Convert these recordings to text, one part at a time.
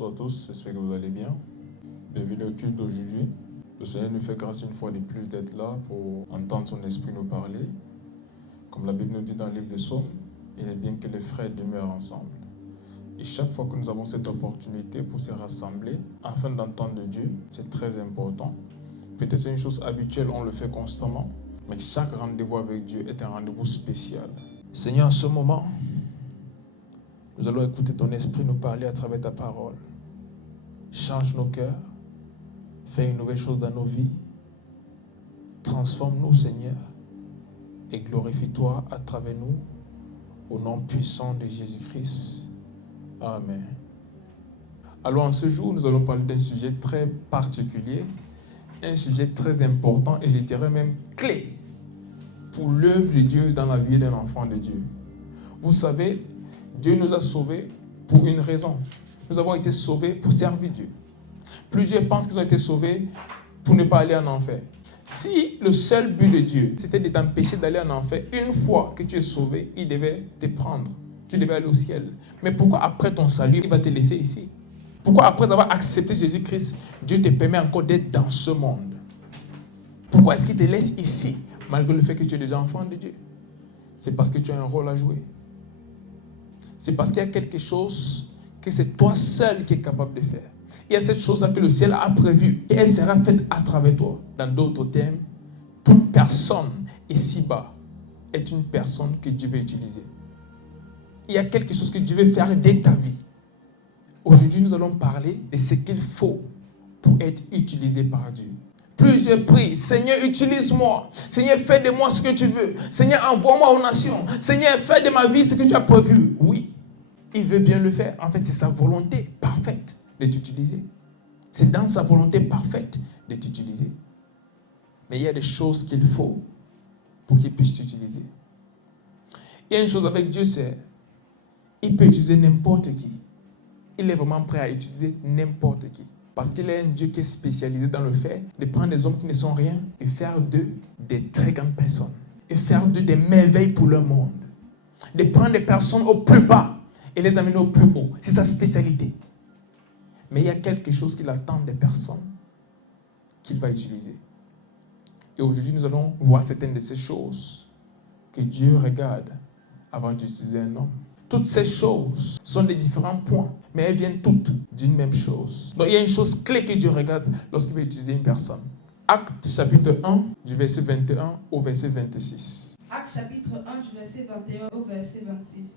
Bonsoir à tous, j'espère que vous allez bien. Bienvenue au culte d'aujourd'hui. Le Seigneur nous fait grâce une fois de plus d'être là pour entendre son esprit nous parler. Comme la Bible nous dit dans le livre des Psaumes, il est bien que les frères demeurent ensemble. Et chaque fois que nous avons cette opportunité pour se rassembler afin d'entendre Dieu, c'est très important. Peut-être c'est une chose habituelle, on le fait constamment, mais chaque rendez-vous avec Dieu est un rendez-vous spécial. Seigneur, en ce moment, nous allons écouter ton esprit nous parler à travers ta parole. Change nos cœurs, fais une nouvelle chose dans nos vies. Transforme-nous, Seigneur, et glorifie-toi à travers nous, au nom puissant de Jésus-Christ. Amen. Alors en ce jour, nous allons parler d'un sujet très particulier, un sujet très important et je dirais même clé pour l'œuvre de Dieu dans la vie d'un enfant de Dieu. Vous savez, Dieu nous a sauvés pour une raison. Nous avons été sauvés pour servir Dieu. Plusieurs pensent qu'ils ont été sauvés pour ne pas aller en enfer. Si le seul but de Dieu, c'était de t'empêcher d'aller en enfer, une fois que tu es sauvé, il devait te prendre. Tu devais aller au ciel. Mais pourquoi après ton salut, il va te laisser ici? Pourquoi après avoir accepté Jésus-Christ, Dieu te permet encore d'être dans ce monde? Pourquoi est-ce qu'il te laisse ici, malgré le fait que tu es déjà enfant de Dieu? C'est parce que tu as un rôle à jouer. C'est parce qu'il y a quelque chose que c'est toi seul qui es capable de faire. Il y a cette chose-là que le ciel a prévue et elle sera faite à travers toi. Dans d'autres termes, toute personne ici-bas est une personne que Dieu veut utiliser. Il y a quelque chose que Dieu veut faire dès ta vie. Aujourd'hui, nous allons parler de ce qu'il faut pour être utilisé par Dieu. Plusieurs prient, Seigneur, utilise-moi. Seigneur, fais de moi ce que tu veux. Seigneur, envoie-moi aux nations. Seigneur, fais de ma vie ce que tu as prévu. Oui, il veut bien le faire. En fait, c'est sa volonté parfaite de t'utiliser. C'est dans sa volonté parfaite de t'utiliser. Mais il y a des choses qu'il faut pour qu'il puisse t'utiliser. Il y a une chose avec Dieu, c'est qu'il peut utiliser n'importe qui. Il est vraiment prêt à utiliser n'importe qui. Parce qu'il est un Dieu qui est spécialisé dans le fait de prendre des hommes qui ne sont rien et faire d'eux des très grandes personnes. Et faire d'eux des merveilles pour le monde. De prendre des personnes au plus bas et les amener au plus haut. C'est sa spécialité. Mais il y a quelque chose qu'il attend des personnes qu'il va utiliser. Et aujourd'hui, nous allons voir certaines de ces choses que Dieu regarde avant d'utiliser un homme. Toutes ces choses sont des différents points, mais elles viennent toutes d'une même chose. Donc il y a une chose clé que Dieu regarde lorsqu'il veut utiliser une personne. Actes chapitre 1, du verset 21 au verset 26. Actes chapitre 1, du verset 21 au verset 26.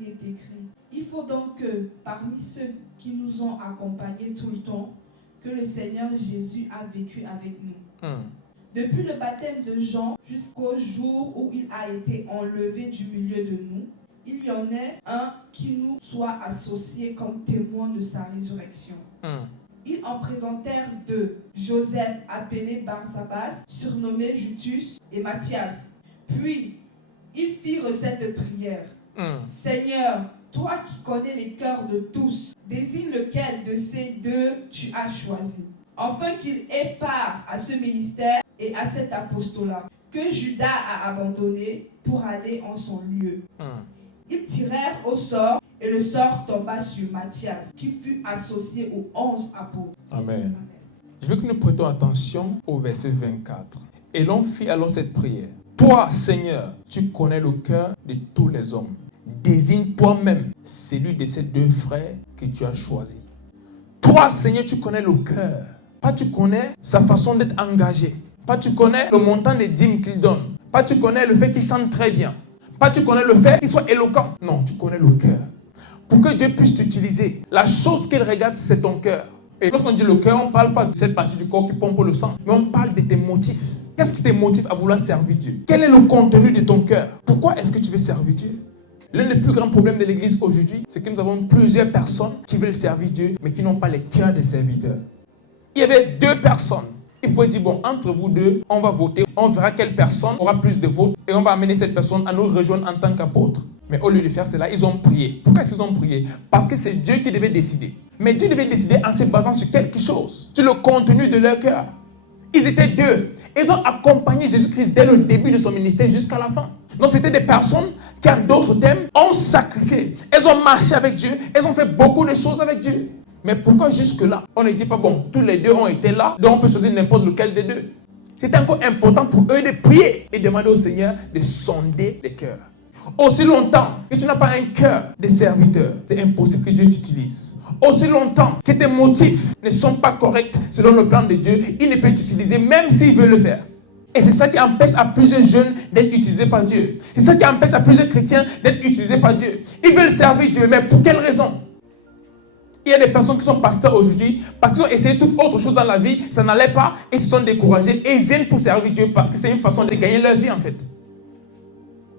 Il est écrit: il faut donc que parmi ceux qui nous ont accompagnés tout le temps, que le Seigneur Jésus a vécu avec nous. Depuis le baptême de Jean jusqu'au jour où il a été enlevé du milieu de nous, il y en ait un qui nous soit associé comme témoin de sa résurrection. Ils en présentèrent deux, Joseph appelé Barsabas, surnommé Justus, et Matthias. Puis, il fit recette de prière. Seigneur, toi qui connais les cœurs de tous, désigne lequel de ces deux tu as choisi, afin qu'il ait part à ce ministère et à cet apostolat, que Judas a abandonné pour aller en son lieu. Ils tirèrent au sort et le sort tomba sur Matthias, qui fut associé aux 11 apôtres. Amen. Je veux que nous prêtons attention au verset 24. Et l'on fit alors cette prière. Toi, Seigneur, tu connais le cœur de tous les hommes. Désigne toi-même celui de ces deux frères que tu as choisi. Toi, Seigneur, tu connais le cœur. Pas tu connais sa façon d'être engagé. Pas tu connais le montant des dîmes qu'il donne. Pas tu connais le fait qu'il chante très bien. Pas tu connais le fait qu'il soit éloquent. Non, tu connais le cœur. Pour que Dieu puisse t'utiliser, la chose qu'il regarde, c'est ton cœur. Et lorsqu'on dit le cœur, on ne parle pas de cette partie du corps qui pompe le sang, mais on parle de tes motifs. Qu'est-ce qui te motive à vouloir servir Dieu? Quel est le contenu de ton cœur? Pourquoi est-ce que tu veux servir Dieu? L'un des plus grands problèmes de l'Église aujourd'hui, c'est que nous avons plusieurs personnes qui veulent servir Dieu, mais qui n'ont pas les cœurs des serviteurs. Il y avait deux personnes. Il faut dire, bon, entre vous deux, on va voter. On verra quelle personne aura plus de votes et on va amener cette personne à nous rejoindre en tant qu'apôtre. Mais au lieu de faire cela, ils ont prié. Pourquoi est-ce qu'ils ont prié? Parce que c'est Dieu qui devait décider. Mais Dieu devait décider en se basant sur quelque chose, sur le contenu de leur cœur. Ils étaient deux. Ils ont accompagné Jésus-Christ dès le début de son ministère jusqu'à la fin. Donc c'était des personnes qui, en d'autres termes, ont sacrifié. Elles ont marché avec Dieu. Elles ont fait beaucoup de choses avec Dieu. Mais pourquoi jusque-là, on ne dit pas, bon, tous les deux ont été là, donc on peut choisir n'importe lequel des deux. C'est encore important pour eux de prier et demander au Seigneur de sonder les cœurs. Aussi longtemps que tu n'as pas un cœur de serviteur, c'est impossible que Dieu t'utilise. Aussi longtemps que tes motifs ne sont pas corrects selon le plan de Dieu, il ne peut t'utiliser même s'il veut le faire. Et c'est ça qui empêche à plusieurs jeunes d'être utilisés par Dieu. C'est ça qui empêche à plusieurs chrétiens d'être utilisés par Dieu. Ils veulent servir Dieu, mais pour quelle raison? Il y a des personnes qui sont pasteurs aujourd'hui parce qu'ils ont essayé toute autre chose dans la vie, ça n'allait pas, et ils se sont découragés et ils viennent pour servir Dieu parce que c'est une façon de gagner leur vie en fait.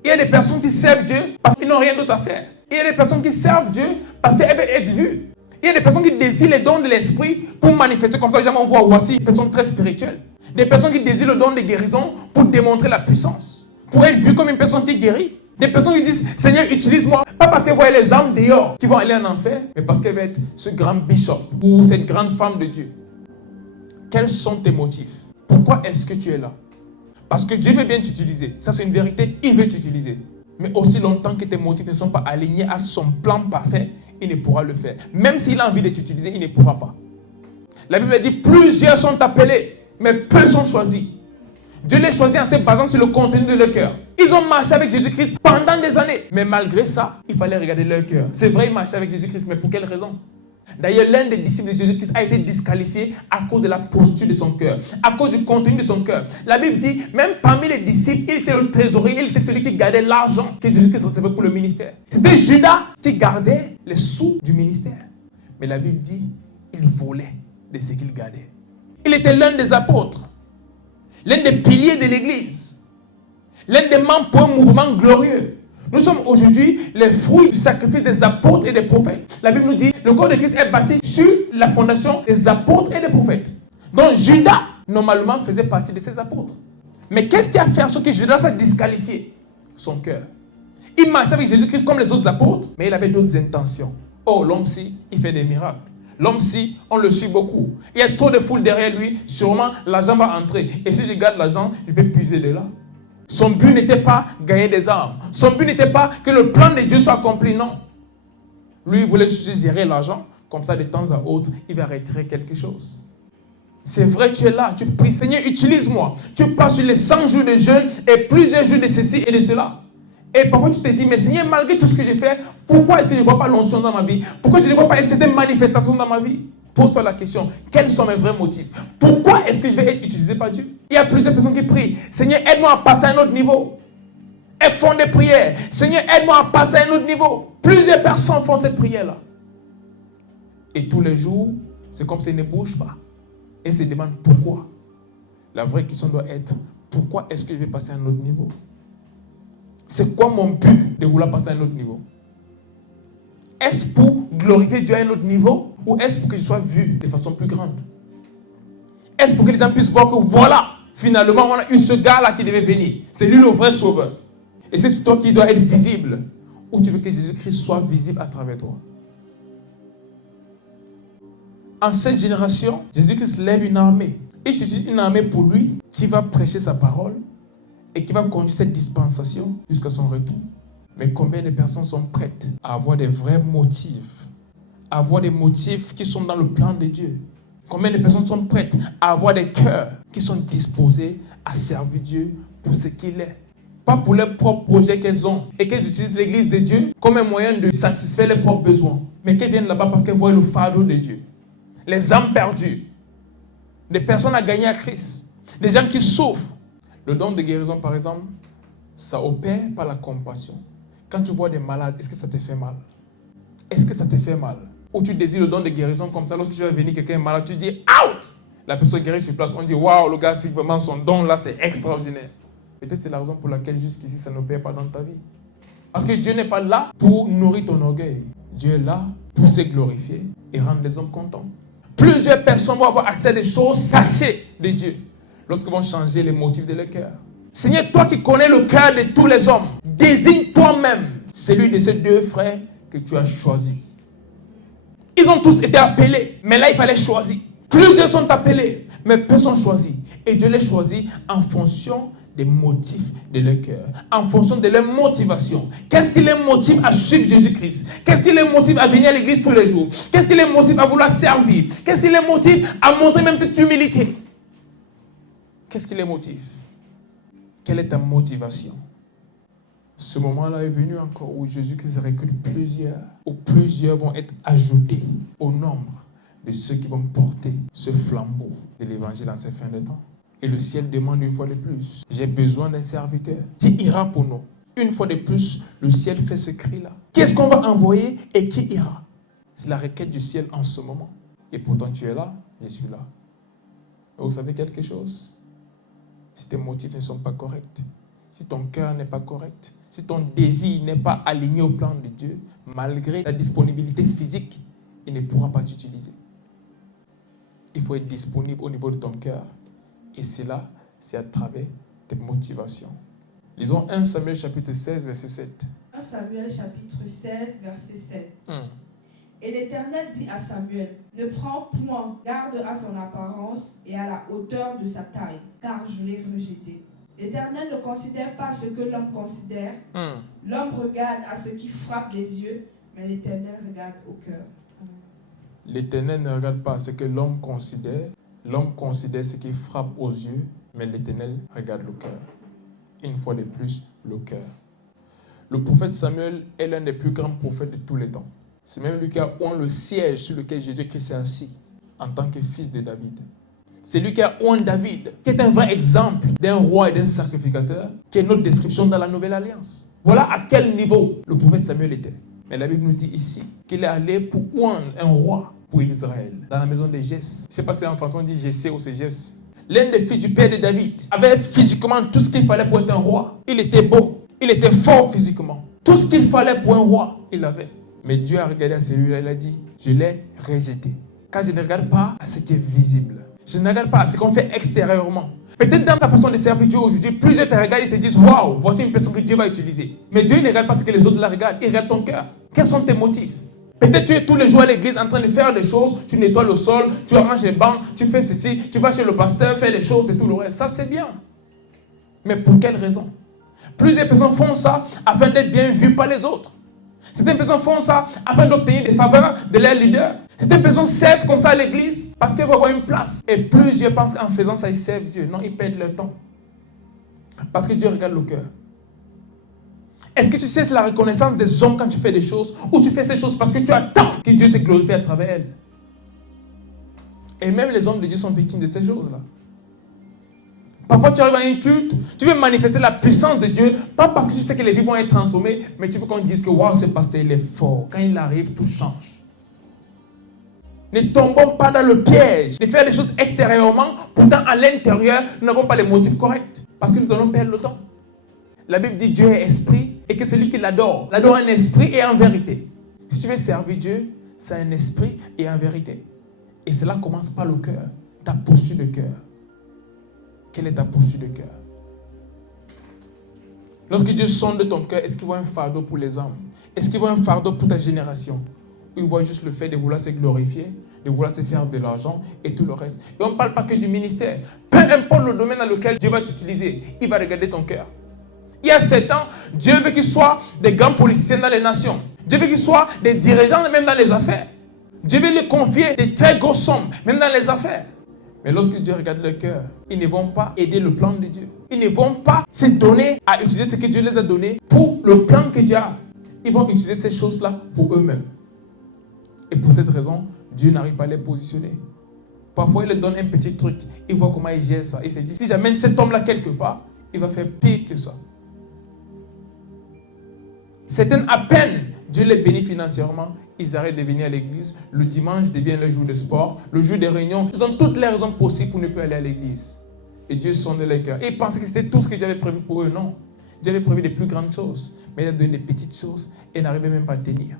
Il y a des personnes qui servent Dieu parce qu'ils n'ont rien d'autre à faire. Il y a des personnes qui servent Dieu parce qu'elles veulent être vues. Il y a des personnes qui désirent les dons de l'esprit pour manifester comme ça. Jamais on voit voici une personne très spirituelle. Des personnes qui désirent le don de guérison pour démontrer la puissance, pour être vue comme une personne qui guérit. Des personnes qui disent Seigneur, utilise-moi, pas parce qu'elles voient les âmes dehors qui vont aller en enfer, mais parce qu'elles veulent être ce grand bishop ou cette grande femme de Dieu. Quels sont tes motifs? Pourquoi est-ce que tu es là? Parce que Dieu veut bien t'utiliser. Ça, c'est une vérité. Il veut t'utiliser. Mais aussi longtemps que tes motifs ne sont pas alignés à son plan parfait, il ne pourra le faire. Même s'il a envie de t'utiliser, il ne pourra pas. La Bible dit plusieurs sont appelés, mais peu sont choisis. Dieu les choisit en se basant sur le contenu de leur cœur. Ils ont marché avec Jésus-Christ pendant des années. Mais malgré ça, il fallait regarder leur cœur. C'est vrai, ils marchaient avec Jésus-Christ, mais pour quelle raison? D'ailleurs, l'un des disciples de Jésus-Christ a été disqualifié à cause de la posture de son cœur, à cause du contenu de son cœur. La Bible dit, même parmi les disciples, il était le trésorier, il était celui qui gardait l'argent que Jésus-Christ recevait pour le ministère. C'était Judas qui gardait les sous du ministère. Mais la Bible dit, il volait de ce qu'il gardait. Il était l'un des apôtres, l'un des piliers de l'Église, l'un des membres pour un mouvement glorieux. Nous sommes aujourd'hui les fruits du sacrifice des apôtres et des prophètes. La Bible nous dit le corps de Christ est bâti sur la fondation des apôtres et des prophètes. Donc Judas, normalement, faisait partie de ces apôtres. Mais qu'est-ce qui a fait en sorte que Judas s'est disqualifié? Son cœur. Il marchait avec Jésus-Christ comme les autres apôtres, mais il avait d'autres intentions. Oh, l'homme-ci, il fait des miracles. L'homme-ci, on le suit beaucoup. Il y a trop de foule derrière lui, sûrement l'argent va entrer. Et si je garde l'argent, je vais puiser de là. Son but n'était pas gagner des âmes. Son but n'était pas que le plan de Dieu soit accompli, non. Lui, il voulait juste gérer l'argent. Comme ça, de temps à autre, il va retirer quelque chose. C'est vrai, tu es là, tu pries, Seigneur, utilise-moi. Tu passes sur les 100 jours de jeûne et plusieurs jours de ceci et de cela. Et parfois, tu te dis, mais Seigneur, malgré tout ce que j'ai fait, pourquoi est-ce que je ne vois pas l'onction dans ma vie? Pourquoi je ne vois pas cette manifestation dans ma vie? Pose-toi la question, quels sont mes vrais motifs? Pourquoi est-ce que je vais être utilisé par Dieu? Il y a plusieurs personnes qui prient, Seigneur, aide-moi à passer à un autre niveau. Elles font des prières, Seigneur, aide-moi à passer à un autre niveau. Plusieurs personnes font cette prière-là. Et tous les jours, c'est comme si elles ne bougent pas. Et se demandent pourquoi. La vraie question doit être, pourquoi est-ce que je vais passer à un autre niveau? C'est quoi mon but de vouloir passer à un autre niveau? Est-ce pour glorifier Dieu à un autre niveau? Ou est-ce pour que je sois vu de façon plus grande? Est-ce pour que les gens puissent voir que voilà, finalement, on a eu ce gars-là qui devait venir. C'est lui le vrai sauveur. Et c'est toi qui dois être visible. Ou tu veux que Jésus-Christ soit visible à travers toi? En cette génération, Jésus-Christ lève une armée. Et c'est une armée pour lui qui va prêcher sa parole et qui va conduire cette dispensation jusqu'à son retour. Mais combien de personnes sont prêtes à avoir des vrais motifs, à avoir des motifs qui sont dans le plan de Dieu? Combien de personnes sont prêtes à avoir des cœurs qui sont disposés à servir Dieu pour ce qu'il est? Pas pour leurs propres projets qu'elles ont et qu'elles utilisent l'église de Dieu comme un moyen de satisfaire leurs propres besoins. Mais qu'elles viennent là-bas parce qu'elles voient le fardeau de Dieu. Les âmes perdues, des personnes à gagner à Christ, des gens qui souffrent. Le don de guérison, par exemple, ça opère par la compassion. Quand tu vois des malades, est-ce que ça te fait mal? Est-ce que ça te fait mal? Ou tu désires le don de guérison comme ça, lorsque tu vas venir quelqu'un est malade, tu dis out! La personne guérit sur place, on dit waouh, le gars, c'est vraiment son don là, c'est extraordinaire. Peut-être c'est la raison pour laquelle jusqu'ici ça n'opère pas dans ta vie. Parce que Dieu n'est pas là pour nourrir ton orgueil. Dieu est là pour se glorifier et rendre les hommes contents. Plusieurs personnes vont avoir accès à des choses cachées de Dieu lorsqu'ils vont changer les motifs de leur cœur. Seigneur, toi qui connais le cœur de tous les hommes, désigne toi-même celui de ces deux frères que tu as choisi. Ils ont tous été appelés, mais là il fallait choisir. Plusieurs sont appelés, mais peu sont choisis. Et Dieu les choisit en fonction des motifs de leur cœur, en fonction de leur motivation. Qu'est-ce qui les motive à suivre Jésus-Christ? Qu'est-ce qui les motive à venir à l'église tous les jours? Qu'est-ce qui les motive à vouloir servir? Qu'est-ce qui les motive à montrer même cette humilité? Qu'est-ce qui les motive? Quelle est ta motivation? Ce moment-là est venu encore où Jésus-Christ recrute plusieurs, où plusieurs vont être ajoutés au nombre de ceux qui vont porter ce flambeau de l'évangile en ces fins de temps. Et le ciel demande une fois de plus, j'ai besoin d'un serviteur qui ira pour nous. Une fois de plus, le ciel fait ce cri-là. Qu'est-ce qu'on va envoyer et qui ira? C'est la requête du ciel en ce moment. Et pourtant tu es là, je suis là. Et vous savez quelque chose? Si tes motifs ne sont pas corrects, si ton cœur n'est pas correct, si ton désir n'est pas aligné au plan de Dieu, malgré la disponibilité physique, il ne pourra pas t'utiliser. Il faut être disponible au niveau de ton cœur. Et cela, c'est à travers tes motivations. Lisons 1 Samuel chapitre 16, verset 7. 1 Samuel chapitre 16, verset 7. Et l'Éternel dit à Samuel, ne prends point garde à son apparence et à la hauteur de sa taille, car je l'ai rejeté. L'Éternel ne considère pas ce que l'homme considère. L'homme regarde à ce qui frappe les yeux, mais l'Éternel regarde au cœur. L'Éternel ne regarde pas ce que l'homme considère. L'homme considère ce qui frappe aux yeux, mais l'Éternel regarde le cœur. Une fois de plus, le cœur. Le prophète Samuel est l'un des plus grands prophètes de tous les temps. C'est même lui qui a oint le siège sur lequel Jésus-Christ s'est assis en tant que fils de David. C'est lui qui a oint David, qui est un vrai exemple d'un roi et d'un sacrificateur, qui est notre description dans la Nouvelle Alliance. Voilà à quel niveau le prophète Samuel était. Mais la Bible nous dit ici qu'il est allé pour oindre un roi pour Israël, dans la maison de Jesse. Je ne sais pas si c'est en français on dit Jesse ou c'est Jesse. L'un des fils du père de David avait physiquement tout ce qu'il fallait pour être un roi. Il était beau, il était fort physiquement. Tout ce qu'il fallait pour un roi, il l'avait. Mais Dieu a regardé à celui-là, il a dit, je l'ai rejeté. Car je ne regarde pas à ce qui est visible. Je ne regarde pas à ce qu'on fait extérieurement. Peut-être dans ta façon de servir Dieu aujourd'hui, plusieurs te regardent et se disent, waouh, voici une personne que Dieu va utiliser. Mais Dieu ne regarde pas ce que les autres la regardent, il regarde ton cœur. Quels sont tes motifs? Peut-être tu es tous les jours à l'église en train de faire des choses, tu nettoies le sol, tu arranges les bancs, tu fais ceci, tu vas chez le pasteur, faire des choses et tout le reste. Ça c'est bien. Mais pour quelle raison? Plusieurs personnes font ça afin d'être bien vues par les autres. Certaines personnes font ça afin d'obtenir des faveurs de leurs leaders. Certaines personnes servent comme ça à l'église parce qu'elles vont avoir une place. Et plusieurs pensent qu'en faisant ça, ils servent Dieu. Non, ils perdent leur temps. Parce que Dieu regarde le cœur. Est-ce que tu cherches la reconnaissance des hommes quand tu fais des choses, ou tu fais ces choses parce que tu attends que Dieu se glorifie à travers elles? Et même les hommes de Dieu sont victimes de ces choses-là. Parfois tu arrives à un culte, tu veux manifester la puissance de Dieu, pas parce que tu sais que les vies vont être transformées, mais tu veux qu'on dise que waouh, ce pasteur il est fort. Quand il arrive, tout change. Ne tombons pas dans le piège de faire des choses extérieurement, pourtant à l'intérieur, nous n'avons pas les motifs corrects, parce que nous allons perdre le temps. La Bible dit Dieu est esprit et que celui qui l'adore en esprit et en vérité. Si tu veux servir Dieu, c'est un esprit et en vérité. Et cela commence par le cœur, ta posture de cœur. Quelle est ta posture de cœur? Lorsque Dieu sonde ton cœur, est-ce qu'il voit un fardeau pour les hommes? Est-ce qu'il voit un fardeau pour ta génération? Ou il voit juste le fait de vouloir se glorifier, de vouloir se faire de l'argent et tout le reste? Et on ne parle pas que du ministère. Peu importe le domaine dans lequel Dieu va t'utiliser, il va regarder ton cœur. Il y a 7 ans, Dieu veut qu'ils soient des grands politiciens dans les nations. Dieu veut qu'ils soient des dirigeants même dans les affaires. Dieu veut leur confier des très grosses sommes, même dans les affaires. Mais lorsque Dieu regarde leur cœur, ils ne vont pas aider le plan de Dieu. Ils ne vont pas se donner à utiliser ce que Dieu les a donné pour le plan que Dieu a. Ils vont utiliser ces choses-là pour eux-mêmes. Et pour cette raison, Dieu n'arrive pas à les positionner. Parfois, il leur donne un petit truc. Il voit comment il gère ça. Il se dit, si j'amène cet homme-là quelque part, il va faire pire que ça. Certaines, à peine Dieu les bénit financièrement, ils arrêtent de venir à l'église. Le dimanche devient le jour de sport, le jour des réunions. Ils ont toutes les raisons possibles pour ne plus aller à l'église. Et Dieu sonde les cœurs. Et ils pensaient que c'était tout ce que Dieu avait prévu pour eux. Non. Dieu avait prévu des plus grandes choses. Mais il a donné des petites choses et n'arrivait même pas à tenir.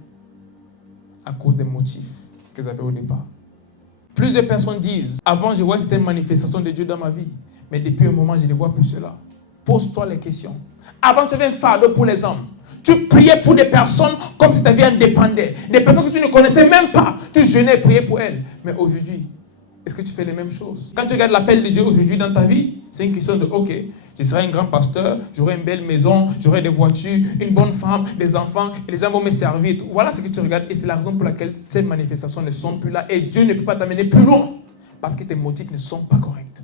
À cause des motifs qu'ils avaient au départ. Plusieurs personnes disent, avant je vois certaines manifestations de Dieu dans ma vie. Mais depuis un moment, je ne vois plus cela. Pose-toi les questions. Avant, tu avais un fardeau pour les hommes. Tu priais pour des personnes comme si ta vie en dépendait. Des personnes que tu ne connaissais même pas. Tu jeûnais et priais pour elles. Mais aujourd'hui, est-ce que tu fais les mêmes choses? Quand tu regardes l'appel de Dieu aujourd'hui dans ta vie, c'est une question de, ok, Je serai un grand pasteur, j'aurai une belle maison, j'aurai des voitures, une bonne femme, des enfants, et les gens vont me servir. Voilà ce que tu regardes, et c'est la raison pour laquelle ces manifestations ne sont plus là, et Dieu ne peut pas t'amener plus loin, parce que tes motifs ne sont pas corrects.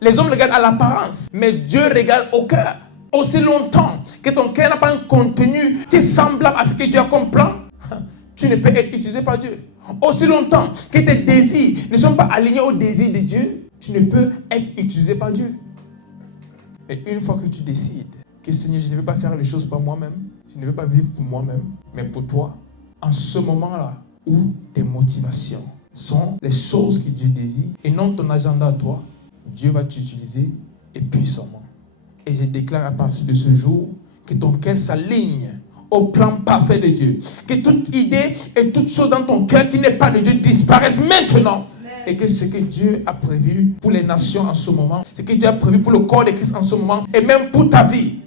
Les hommes regardent à l'apparence, mais Dieu regarde au cœur. Aussi longtemps que ton cœur n'a pas un contenu qui est semblable à ce que Dieu a comme plan, tu ne peux être utilisé par Dieu. Aussi longtemps que tes désirs ne sont pas alignés aux désirs de Dieu, tu ne peux être utilisé par Dieu. Mais une fois que tu décides que Seigneur, je ne veux pas faire les choses par moi-même, je ne veux pas vivre pour moi-même, mais pour toi, en ce moment-là où tes motivations sont les choses que Dieu désire et non ton agenda à toi, Dieu va t'utiliser et puissamment. Et je déclare à partir de ce jour que ton cœur s'aligne au plan parfait de Dieu. Que toute idée et toute chose dans ton cœur qui n'est pas de Dieu disparaissent maintenant. Et que ce que Dieu a prévu pour les nations en ce moment, ce que Dieu a prévu pour le corps de Christ en ce moment, et même pour ta vie,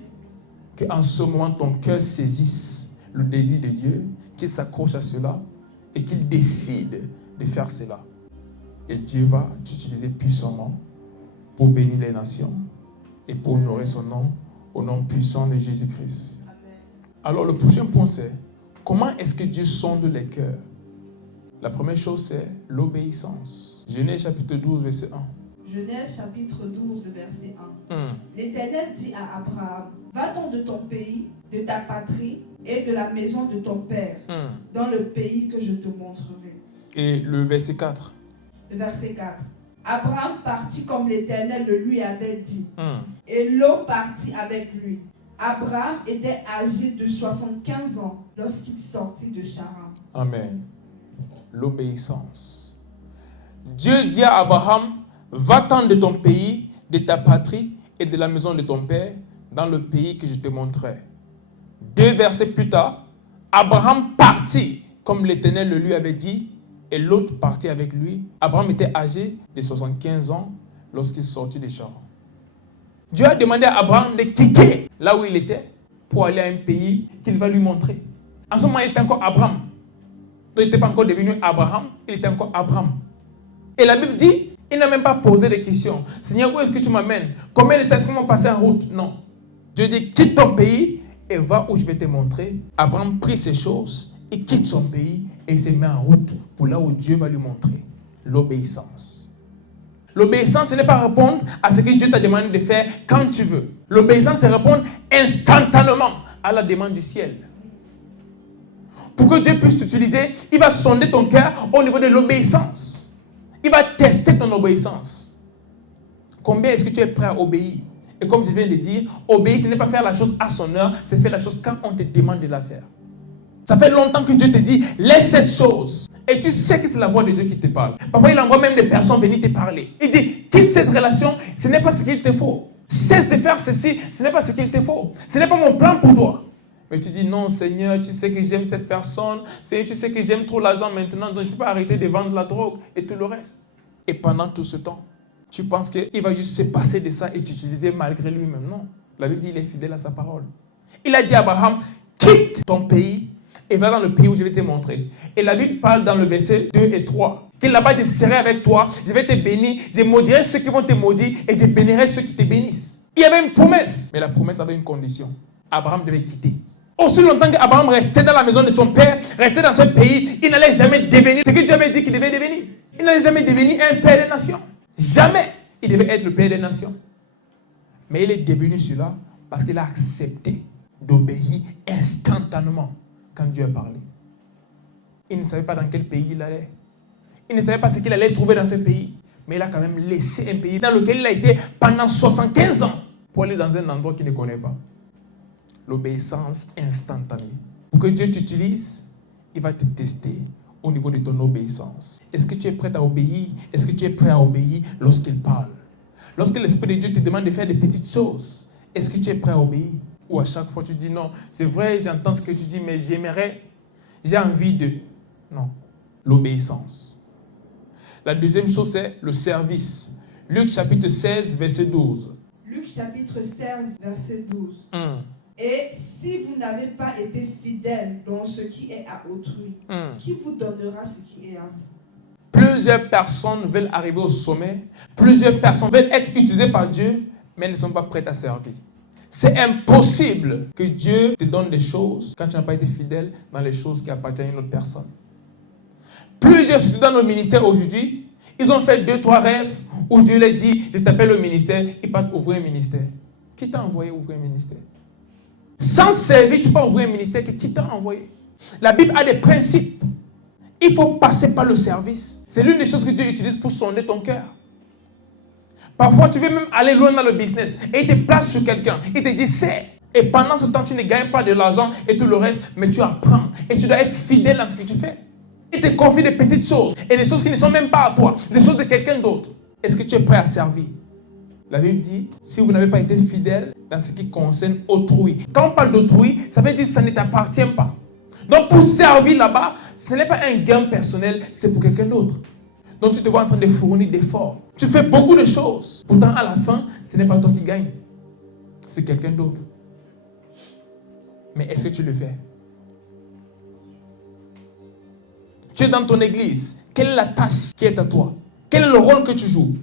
qu'en ce moment ton cœur saisisse le désir de Dieu, qu'il s'accroche à cela et qu'il décide de faire cela. Et Dieu va t'utiliser puissamment pour bénir les nations et pour honorer son nom, au nom puissant de Jésus-Christ. Alors le prochain point c'est, comment est-ce que Dieu sonde les cœurs? La première chose c'est l'obéissance. Genèse chapitre 12 verset 1. Genèse chapitre 12 verset 1. L'Éternel dit à Abraham, va-t'en de ton pays, de ta patrie et de la maison de ton père, dans le pays que je te montrerai. Et le verset 4. Le verset 4. Abraham partit comme l'Éternel le lui avait dit. Et Lot partit avec lui. Abraham était âgé de 75 ans lorsqu'il sortit de Charan. Amen. L'obéissance. Dieu dit à Abraham, va-t'en de ton pays, de ta patrie et de la maison de ton père, dans le pays que je te montrerai. 2 versets plus tard, Abraham partit comme l'Éternel le lui avait dit, et l'autre partit avec lui. Abraham était âgé de 75 ans lorsqu'il sortit de Charan. Dieu a demandé à Abraham de quitter là où il était pour aller à un pays qu'il va lui montrer. En ce moment, il était encore Abraham. Il n'était pas encore devenu Abraham, il était encore Abraham. Et la Bible dit, il n'a même pas posé de questions. Seigneur, où est-ce que tu m'amènes? Combien de temps est-ce qu'on va passer en route? Non. Dieu dit, quitte ton pays et va où je vais te montrer. Abraham prit ces choses et quitte son pays et se met en route pour là où Dieu va lui montrer. L'obéissance. L'obéissance, ce n'est pas répondre à ce que Dieu t'a demandé de faire quand tu veux. L'obéissance, c'est répondre instantanément à la demande du ciel. Pour que Dieu puisse t'utiliser, il va sonder ton cœur au niveau de l'obéissance. Il va tester ton obéissance. Combien est-ce que tu es prêt à obéir? Et comme je viens de dire, obéir, ce n'est pas faire la chose à son heure, c'est faire la chose quand on te demande de la faire. Ça fait longtemps que Dieu te dit, laisse cette chose. Et tu sais que c'est la voix de Dieu qui te parle. Parfois, il envoie même des personnes venir te parler. Il dit, quitte cette relation, ce n'est pas ce qu'il te faut. Cesse de faire ceci, ce n'est pas ce qu'il te faut. Ce n'est pas mon plan pour toi. Mais tu dis, non Seigneur, tu sais que j'aime cette personne. Seigneur, tu sais que j'aime trop l'argent maintenant, donc je ne peux pas arrêter de vendre la drogue et tout le reste. Et pendant tout ce temps, tu penses qu'il va juste se passer de ça et t'utiliser malgré lui-même. Non. La Bible dit, il est fidèle à sa parole. Il a dit à Abraham, quitte ton pays et va dans le pays où je vais te montrer. Et la Bible parle dans le verset 2 et 3. Que là-bas, je serai avec toi, je vais te bénir, je maudirai ceux qui vont te maudire et je bénirai ceux qui te bénissent. Il y avait une promesse. Mais la promesse avait une condition. Abraham devait quitter. Aussi longtemps qu'Abraham restait dans la maison de son père, restait dans ce pays, il n'allait jamais devenir ce que Dieu avait dit qu'il devait devenir. Il n'allait jamais devenir un père des nations. Jamais il devait être le père des nations. Mais il est devenu cela parce qu'il a accepté d'obéir instantanément quand Dieu a parlé. Il ne savait pas dans quel pays il allait. Il ne savait pas ce qu'il allait trouver dans ce pays. Mais il a quand même laissé un pays dans lequel il a été pendant 75 ans pour aller dans un endroit qu'il ne connaît pas. L'obéissance instantanée. Pour que Dieu t'utilise, il va te tester au niveau de ton obéissance. Est-ce que tu es prêt à obéir? Est-ce que tu es prêt à obéir lorsqu'il parle? Lorsque l'Esprit de Dieu te demande de faire des petites choses, est-ce que tu es prêt à obéir? Ou à chaque fois tu dis non, c'est vrai, j'entends ce que tu dis, mais j'aimerais, j'ai envie de... Non, l'obéissance. La deuxième chose, c'est le service. Luc chapitre 16, verset 12. Luc chapitre 16, verset 12. Et si vous n'avez pas été fidèle dans ce qui est à autrui, qui vous donnera ce qui est à vous? Plusieurs personnes veulent arriver au sommet. Plusieurs personnes veulent être utilisées par Dieu. mais elles ne sont pas prêtes à servir. C'est impossible que Dieu te donne des choses quand tu n'as pas été fidèle dans les choses qui appartiennent à une autre personne. Plusieurs étudiants dans nos ministères aujourd'hui, ils ont fait 2-3 rêves où Dieu leur dit, je t'appelle au ministère, ils partent ouvrir un ministère. Qui t'a envoyé ouvrir un ministère? Sans servir, tu peux ouvrir un ministère. Qui t'a envoyé? La Bible a des principes. Il faut passer par le service. C'est l'une des choses que Dieu utilise pour sonder ton cœur. Parfois, tu veux même aller loin dans le business et il te place sur quelqu'un. Il te dit, c'est. Et pendant ce temps, tu ne gagnes pas de l'argent et tout le reste, mais tu apprends. Et tu dois être fidèle dans ce que tu fais. Il te confie des petites choses et des choses qui ne sont même pas à toi, des choses de quelqu'un d'autre. Est-ce que tu es prêt à servir? La Bible dit, si vous n'avez pas été fidèle dans ce qui concerne autrui. Quand on parle d'autrui, ça veut dire que ça ne t'appartient pas. Donc pour servir là-bas, ce n'est pas un gain personnel, c'est pour quelqu'un d'autre. Donc tu te vois en train de fournir d'efforts. Tu fais beaucoup de choses. Pourtant à la fin, ce n'est pas toi qui gagne. C'est quelqu'un d'autre. Mais est-ce que tu le fais? Tu es dans ton église. Quelle est la tâche qui est à toi? Quel est le rôle que tu joues?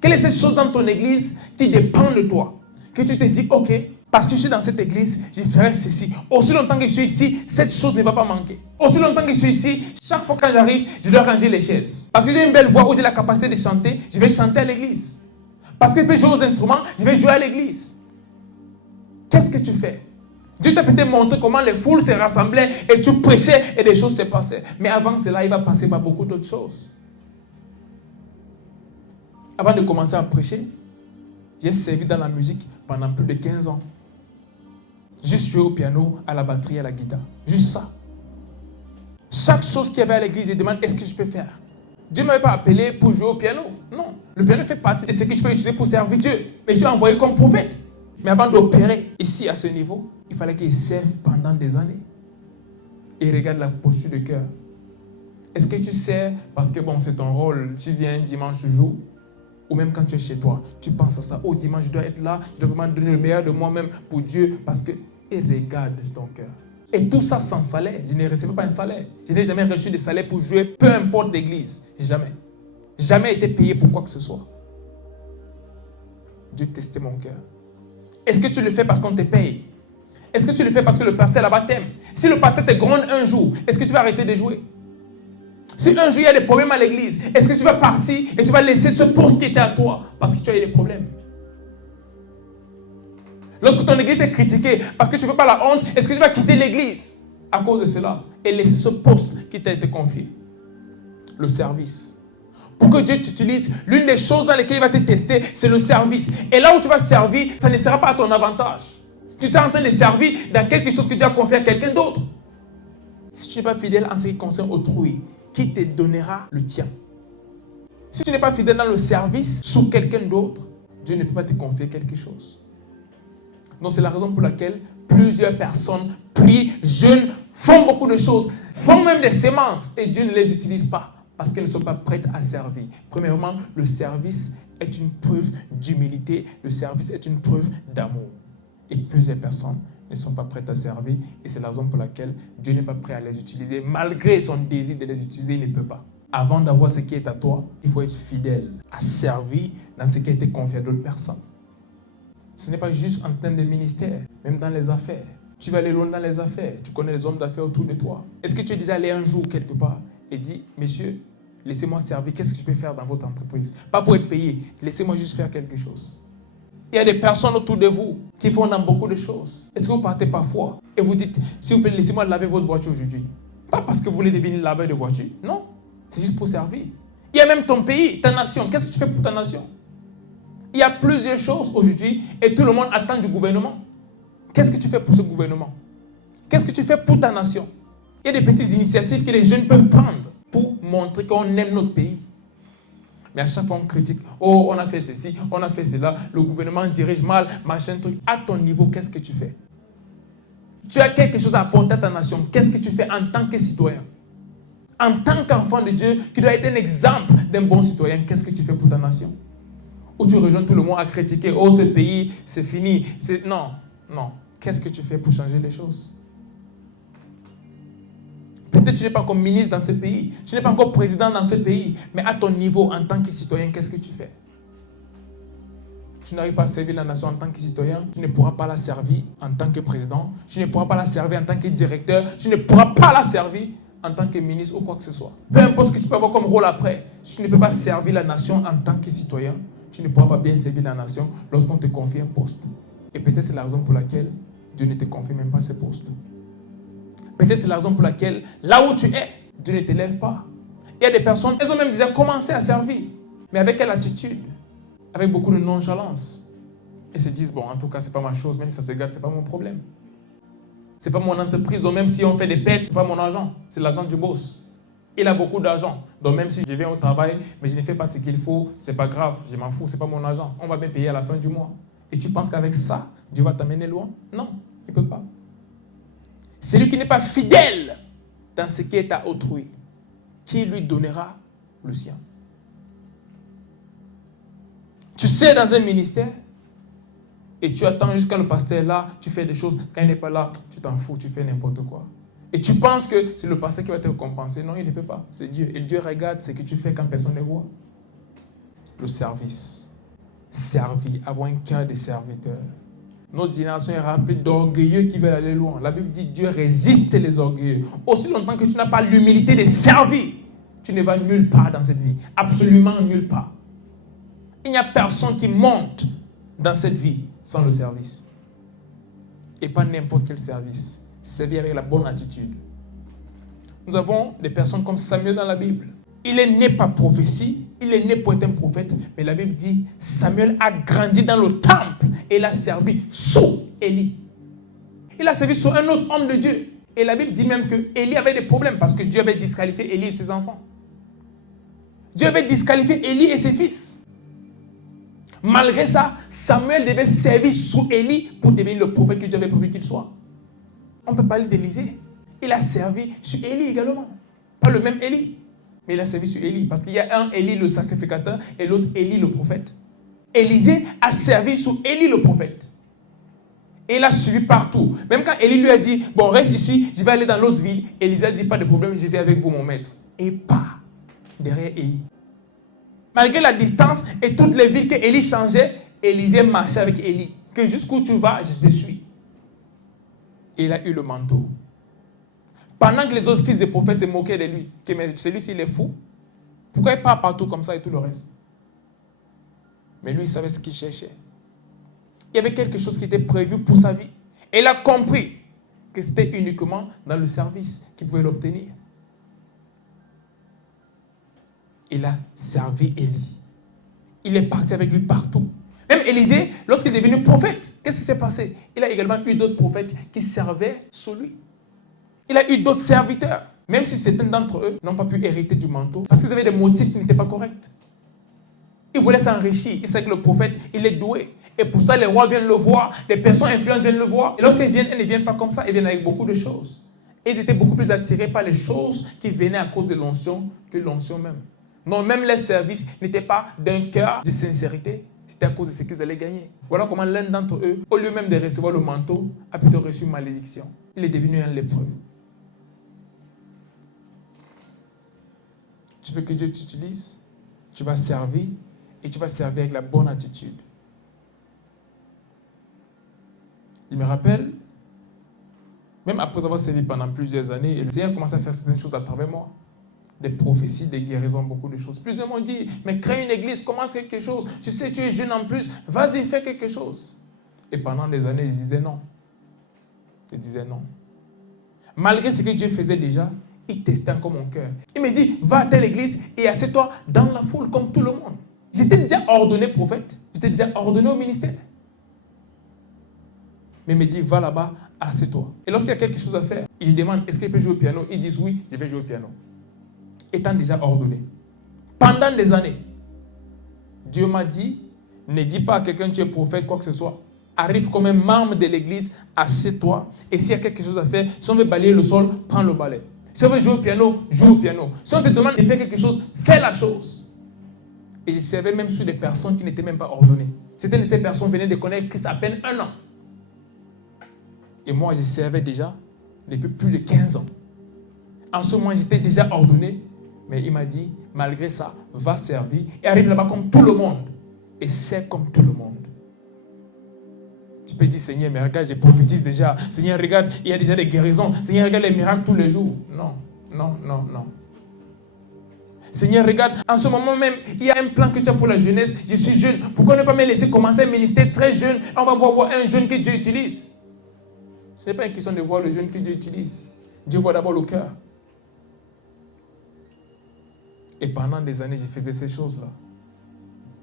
Quelle est cette chose dans ton église qui dépend de toi? Que tu te dis, ok, parce que je suis dans cette église, je ferai ceci. Aussi longtemps que je suis ici, cette chose ne va pas manquer. Aussi longtemps que je suis ici, chaque fois quand j'arrive, je dois ranger les chaises. Parce que j'ai une belle voix où j'ai la capacité de chanter, je vais chanter à l'église. Parce que je peux jouer aux instruments, je vais jouer à l'église. Qu'est-ce que tu fais? Dieu t'a peut-être montré comment les foules se rassemblaient et tu prêchais et des choses se passaient. Mais avant cela, il va passer par beaucoup d'autres choses. Avant de commencer à prêcher, j'ai servi dans la musique pendant plus de 15 ans. Juste jouer au piano, à la batterie, à la guitare. Juste ça. Chaque chose qu'il y avait à l'église, je demande, est-ce que je peux faire? Dieu ne m'avait pas appelé pour jouer au piano. Non. Le piano fait partie de ce que je peux utiliser pour servir Dieu. Mais je suis envoyé comme prophète. Mais avant d'opérer ici à ce niveau, il fallait qu'il serve pendant des années. Et regarde la posture de cœur. Est-ce que tu sers parce que bon, c'est ton rôle, tu viens dimanche, tu joues? Ou même quand tu es chez toi, tu penses à ça. Oh, dimanche, je dois être là, je dois vraiment donner le meilleur de moi-même pour Dieu. Parce que, et regarde ton cœur. Et tout ça sans salaire. Je ne recevais pas un salaire. Je n'ai jamais reçu de salaire pour jouer, peu importe l'église. Jamais. Jamais été payé pour quoi que ce soit. Dieu testait mon cœur. Est-ce que tu le fais parce qu'on te paye? Est-ce que tu le fais parce que le pasteur là-bas t'aime? Si le pasteur te gronde un jour, est-ce que tu vas arrêter de jouer? Si un jour il y a des problèmes à l'église, est-ce que tu vas partir et tu vas laisser ce poste qui était à toi parce que tu as eu des problèmes? Lorsque ton église est critiquée parce que tu ne veux pas la honte, est-ce que tu vas quitter l'église à cause de cela et laisser ce poste qui t'a été confié? Le service. Pour que Dieu t'utilise, l'une des choses dans lesquelles il va te tester, c'est le service. Et là où tu vas servir, ça ne sera pas à ton avantage. Tu seras en train de servir dans quelque chose que Dieu a confié à quelqu'un d'autre. Si tu n'es pas fidèle en ce qui concerne autrui, qui te donnera le tien? Si tu n'es pas fidèle dans le service sous quelqu'un d'autre, Dieu ne peut pas te confier quelque chose. Donc c'est la raison pour laquelle plusieurs personnes prient, jeûnent, font beaucoup de choses, font même des semences et Dieu ne les utilise pas parce qu'elles ne sont pas prêtes à servir. Premièrement, le service est une preuve d'humilité, le service est une preuve d'amour. Et plusieurs personnes ne sont pas prêtes à servir et c'est la raison pour laquelle Dieu n'est pas prêt à les utiliser. Malgré son désir de les utiliser, il ne peut pas. Avant d'avoir ce qui est à toi, il faut être fidèle à servir dans ce qui a été confié à d'autres personnes. Ce n'est pas juste en termes de ministère, même dans les affaires. Tu vas aller loin dans les affaires, tu connais les hommes d'affaires autour de toi. Est-ce que tu es déjà allé un jour quelque part et dit, messieurs, laissez-moi servir, qu'est-ce que je peux faire dans votre entreprise? Pas pour être payé, laissez-moi juste faire quelque chose. Il y a des personnes autour de vous qui font dans beaucoup de choses. Est-ce que vous partez parfois et vous dites, s'il vous plaît, laissez-moi laver votre voiture aujourd'hui? Pas parce que vous voulez devenir laveur de voiture, non. C'est juste pour servir. Il y a même ton pays, ta nation. Qu'est-ce que tu fais pour ta nation? Il y a plusieurs choses aujourd'hui et tout le monde attend du gouvernement. Qu'est-ce que tu fais pour ce gouvernement? Qu'est-ce que tu fais pour ta nation? Il y a des petites initiatives que les jeunes peuvent prendre pour montrer qu'on aime notre pays. Mais à chaque fois, on critique. Oh, on a fait ceci, on a fait cela. Le gouvernement dirige mal, machin, truc. À ton niveau, qu'est-ce que tu fais? Tu as quelque chose à apporter à ta nation. Qu'est-ce que tu fais en tant que citoyen? En tant qu'enfant de Dieu, qui doit être un exemple d'un bon citoyen, qu'est-ce que tu fais pour ta nation? Ou tu rejoins tout le monde à critiquer. Oh, ce pays, c'est fini. Non, non. Qu'est-ce que tu fais pour changer les choses? Peut-être que tu n'es pas encore ministre dans ce pays. Tu n'es pas encore président dans ce pays. Mais à ton niveau, en tant que citoyen, qu'est-ce que tu fais? tu n'arrives pas à servir la nation en tant que citoyen, tu ne pourras pas la servir en tant que président, tu ne pourras pas la servir en tant que directeur, tu ne pourras pas la servir en tant que ministre ou quoi que ce soit. Peu importe ce que tu peux avoir comme rôle après, si tu ne peux pas servir la nation en tant que citoyen, tu ne pourras pas bien servir la nation lorsqu'on te confie un poste. Et peut-être c'est la raison pour laquelle Dieu ne te confie même pas ce poste. Peut-être c'est la raison pour laquelle, là où tu es, Dieu ne t'élève pas. Il y a des personnes, elles ont même déjà commencé à servir. Mais avec quelle attitude? Avec beaucoup de nonchalance. Et se disent, bon, en tout cas, c'est pas ma chose, même si ça se gâte, c'est pas mon problème. C'est pas mon entreprise, donc même si on fait des bêtes, c'est pas mon argent, c'est l'argent du boss. Il a beaucoup d'argent, donc même si je viens au travail, mais je ne fais pas ce qu'il faut, c'est pas grave, je m'en fous, c'est pas mon argent. On va bien payer à la fin du mois. Et tu penses qu'avec ça, Dieu va t'amener loin? Non, il ne peut pas. Celui qui n'est pas fidèle dans ce qui est à autrui, qui lui donnera le sien? Tu sais, dans un ministère, et tu attends jusqu'à le pasteur est là, tu fais des choses, quand il n'est pas là, tu t'en fous, tu fais n'importe quoi. Et tu penses que c'est le pasteur qui va te récompenser. Non, il ne peut pas, c'est Dieu. Et Dieu regarde ce que tu fais quand personne ne voit. Le service. Servir, avoir un cœur de serviteur. Notre génération est remplie d'orgueilleux qui veulent aller loin. La Bible dit Dieu résiste les orgueilleux. Aussi longtemps que tu n'as pas l'humilité de servir, tu ne vas nulle part dans cette vie. Absolument nulle part. Il n'y a personne qui monte dans cette vie sans le service. Et pas n'importe quel service. Servir avec la bonne attitude. Nous avons des personnes comme Samuel dans la Bible. Il est né par prophétie, il est né pour être un prophète, mais la Bible dit Samuel a grandi dans le temple et il a servi sous Élie. Il a servi sous un autre homme de Dieu. Et la Bible dit même que Élie avait des problèmes parce que Dieu avait disqualifié Élie et ses enfants. Dieu avait disqualifié Élie et ses fils. Malgré ça, Samuel devait servir sous Élie pour devenir le prophète que Dieu avait prévu qu'il soit. On peut parler d'Élisée. Il a servi sur Élie également. Pas le même Élie, mais il a servi sur Élie. Parce qu'il y a un Élie le sacrificateur et l'autre Élie le prophète. Élisée a servi sur Élie le prophète. Et il a suivi partout. Même quand Élie lui a dit, bon, reste ici, je vais aller dans l'autre ville. Élisée a dit, pas de problème, je vais avec vous, mon maître. Et pas derrière Élie. Malgré la distance et toutes les villes que Élie changeait, Élisée marchait avec Élie. Que jusqu'où tu vas, je te suis. Et il a eu le manteau. Pendant que les autres fils des prophètes se moquaient de lui, que mais celui-ci il est fou. Pourquoi il part partout comme ça et tout le reste? Mais lui, il savait ce qu'il cherchait. Il y avait quelque chose qui était prévu pour sa vie. Et il a compris que c'était uniquement dans le service qu'il pouvait l'obtenir. Il a servi Élie. Il est parti avec lui partout. Même Élisée, lorsqu'il est devenu prophète, qu'est-ce qui s'est passé? Il a également eu d'autres prophètes qui servaient sous lui. Il a eu d'autres serviteurs. Même si certains d'entre eux n'ont pas pu hériter du manteau, parce qu'ils avaient des motifs qui n'étaient pas corrects. Ils voulaient s'enrichir. Ils savaient que le prophète, il est doué. Et pour ça, les rois viennent le voir, les personnes influentes viennent le voir. Et lorsqu'ils viennent, elles ne viennent pas comme ça, elles viennent avec beaucoup de choses. Et ils étaient beaucoup plus attirés par les choses qui venaient à cause de l'onction que l'onction même. Non, même les services n'étaient pas d'un cœur de sincérité. C'était à cause de ce qu'ils allaient gagner. Voilà comment l'un d'entre eux, au lieu même de recevoir le manteau, a plutôt reçu une malédiction. Il est devenu un lépreux. Tu veux que Dieu t'utilise? Tu vas servir et tu vas servir avec la bonne attitude. Il me rappelle, même après avoir servi pendant plusieurs années, le Seigneur commence à faire certaines choses à travers moi. Des prophéties, des guérisons, beaucoup de choses. Plusieurs m'ont dit, mais crée une église, commence quelque chose. Tu sais, tu es jeune en plus, vas-y, fais quelque chose. Et pendant des années, je disais non. Je disais non. Malgré ce que Dieu faisait déjà, il testait encore mon cœur. Il me dit, va à telle église et assieds-toi dans la foule comme tout le monde. J'étais déjà ordonné prophète, j'étais déjà ordonné au ministère. Mais il me dit, va là-bas, assieds-toi. Et lorsqu'il y a quelque chose à faire, il lui demande, est-ce qu'il peut jouer au piano? Ils disent oui, je vais jouer au piano. Étant déjà ordonné. Pendant des années, Dieu m'a dit, ne dis pas à quelqu'un que tu es prophète, quoi que ce soit. Arrive comme un membre de l'église, assieds-toi. Et s'il y a quelque chose à faire, si on veut balayer le sol, prends le balai. Si on veut jouer au piano, joue au piano. Si on te demande de faire quelque chose, fais la chose. Et je servais même sur des personnes qui n'étaient même pas ordonnées. Certaines de ces personnes venaient de connaître Christ à peine 1 an. Et moi, je servais déjà depuis plus de 15 ans. En ce moment, j'étais déjà ordonné. Mais il m'a dit, malgré ça, va servir et arrive là-bas comme tout le monde. Et c'est comme tout le monde. Tu peux dire, Seigneur, mais regarde, je prophétise déjà. Seigneur, regarde, il y a déjà des guérisons. Seigneur, regarde les miracles tous les jours. Non, non, non, non. Seigneur, regarde, en ce moment même, il y a un plan que tu as pour la jeunesse. Je suis jeune. Pourquoi ne pas me laisser commencer un ministère très jeune? On va voir un jeune que Dieu utilise. Ce n'est pas une question de voir le jeune que Dieu utilise. Dieu voit d'abord le cœur. Et pendant des années, je faisais ces choses-là.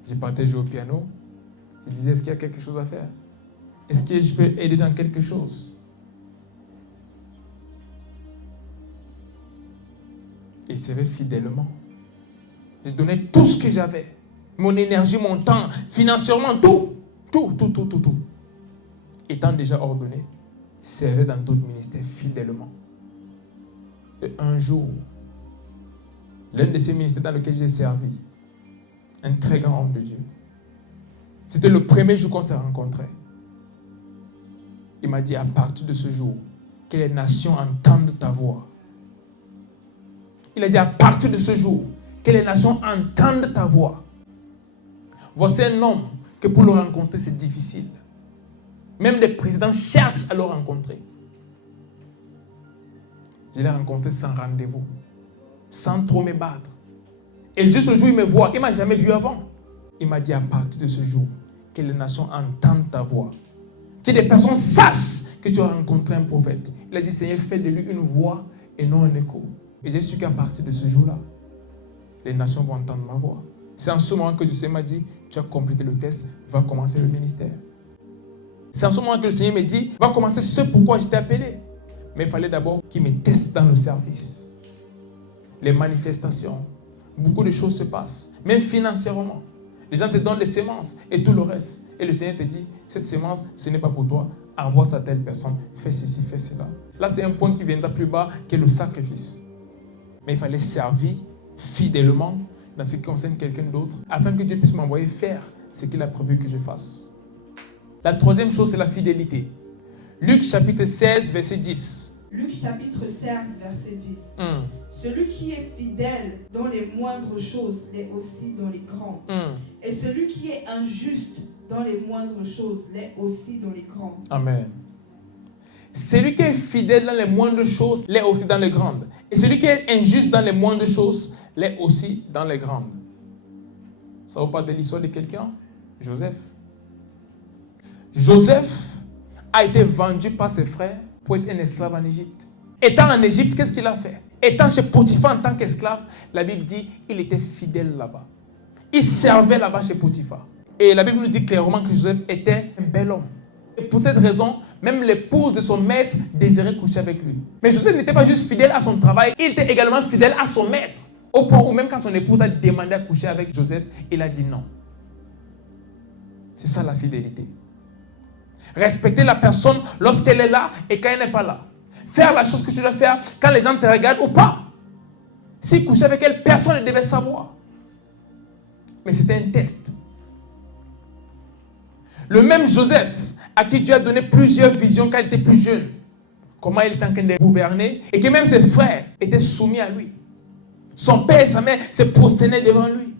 Je partais jouer au piano. Je disais, est-ce qu'il y a quelque chose à faire? Est-ce que je peux aider dans quelque chose? Et il servait fidèlement. Je donnais tout ce que j'avais. Mon énergie, mon temps, financièrement, tout. Tout. Étant déjà ordonné, servait dans d'autres ministères fidèlement. Et un jour, l'un de ces ministères dans lequel j'ai servi, un très grand homme de Dieu, c'était le premier jour qu'on s'est rencontrés. Il m'a dit, à partir de ce jour, que les nations entendent ta voix. Il a dit, à partir de ce jour, que les nations entendent ta voix. Voici un homme que pour le rencontrer, c'est difficile. Même des présidents cherchent à le rencontrer. Je l'ai rencontré sans rendez-vous, sans trop me battre. Et juste le jour où il me voit, il ne m'a jamais vu avant. Il m'a dit, à partir de ce jour, que les nations entendent ta voix. Que des personnes sachent que tu as rencontré un prophète. Il a dit, Seigneur, fais de lui une voix et non un écho. Et j'ai su qu'à partir de ce jour-là, les nations vont entendre ma voix. C'est en ce moment que le Seigneur m'a dit, tu as complété le test, va commencer le ministère. C'est en ce moment que le Seigneur me dit, va commencer ce pourquoi je t'ai appelé. Mais il fallait d'abord qu'il me teste dans le service. Les manifestations, beaucoup de choses se passent, même financièrement. Les gens te donnent des semences et tout le reste. Et le Seigneur te dit, cette semence, ce n'est pas pour toi, envoie ça à telle personne, fais ceci, fais cela. Là, c'est un point qui viendra plus bas que le sacrifice. Mais il fallait servir fidèlement dans ce qui concerne quelqu'un d'autre, afin que Dieu puisse m'envoyer faire ce qu'il a prévu que je fasse. La troisième chose, c'est la fidélité. Luc chapitre 16, verset 10. Luc chapitre 16, verset 10. Celui qui est fidèle dans les moindres choses l'est aussi dans les grandes. Et celui qui est injuste dans les moindres choses l'est aussi dans les grandes. Amen. Celui qui est fidèle dans les moindres choses l'est aussi dans les grandes. Et celui qui est injuste dans les moindres choses l'est aussi dans les grandes. Ça vous parle de l'histoire de quelqu'un? Joseph. Joseph a été vendu par ses frères pour être un esclave en Égypte. Étant en Égypte, qu'est-ce qu'il a fait? Étant chez Potiphar en tant qu'esclave, la Bible dit qu'il était fidèle là-bas. Il servait là-bas chez Potiphar. Et la Bible nous dit clairement que Joseph était un bel homme. Et pour cette raison, même l'épouse de son maître désirait coucher avec lui. Mais Joseph n'était pas juste fidèle à son travail, il était également fidèle à son maître. Au point où même quand son épouse a demandé à coucher avec Joseph, il a dit non. C'est ça la fidélité. Respecter la personne lorsqu'elle est là et quand elle n'est pas là. Faire la chose que tu dois faire quand les gens te regardent ou pas. Si coucher avec elle, personne ne devait savoir. Mais c'était un test. Le même Joseph, à qui Dieu a donné plusieurs visions quand il était plus jeune, comment il était en train de gouverner, et que même ses frères étaient soumis à lui. Son père et sa mère se prosternaient devant lui.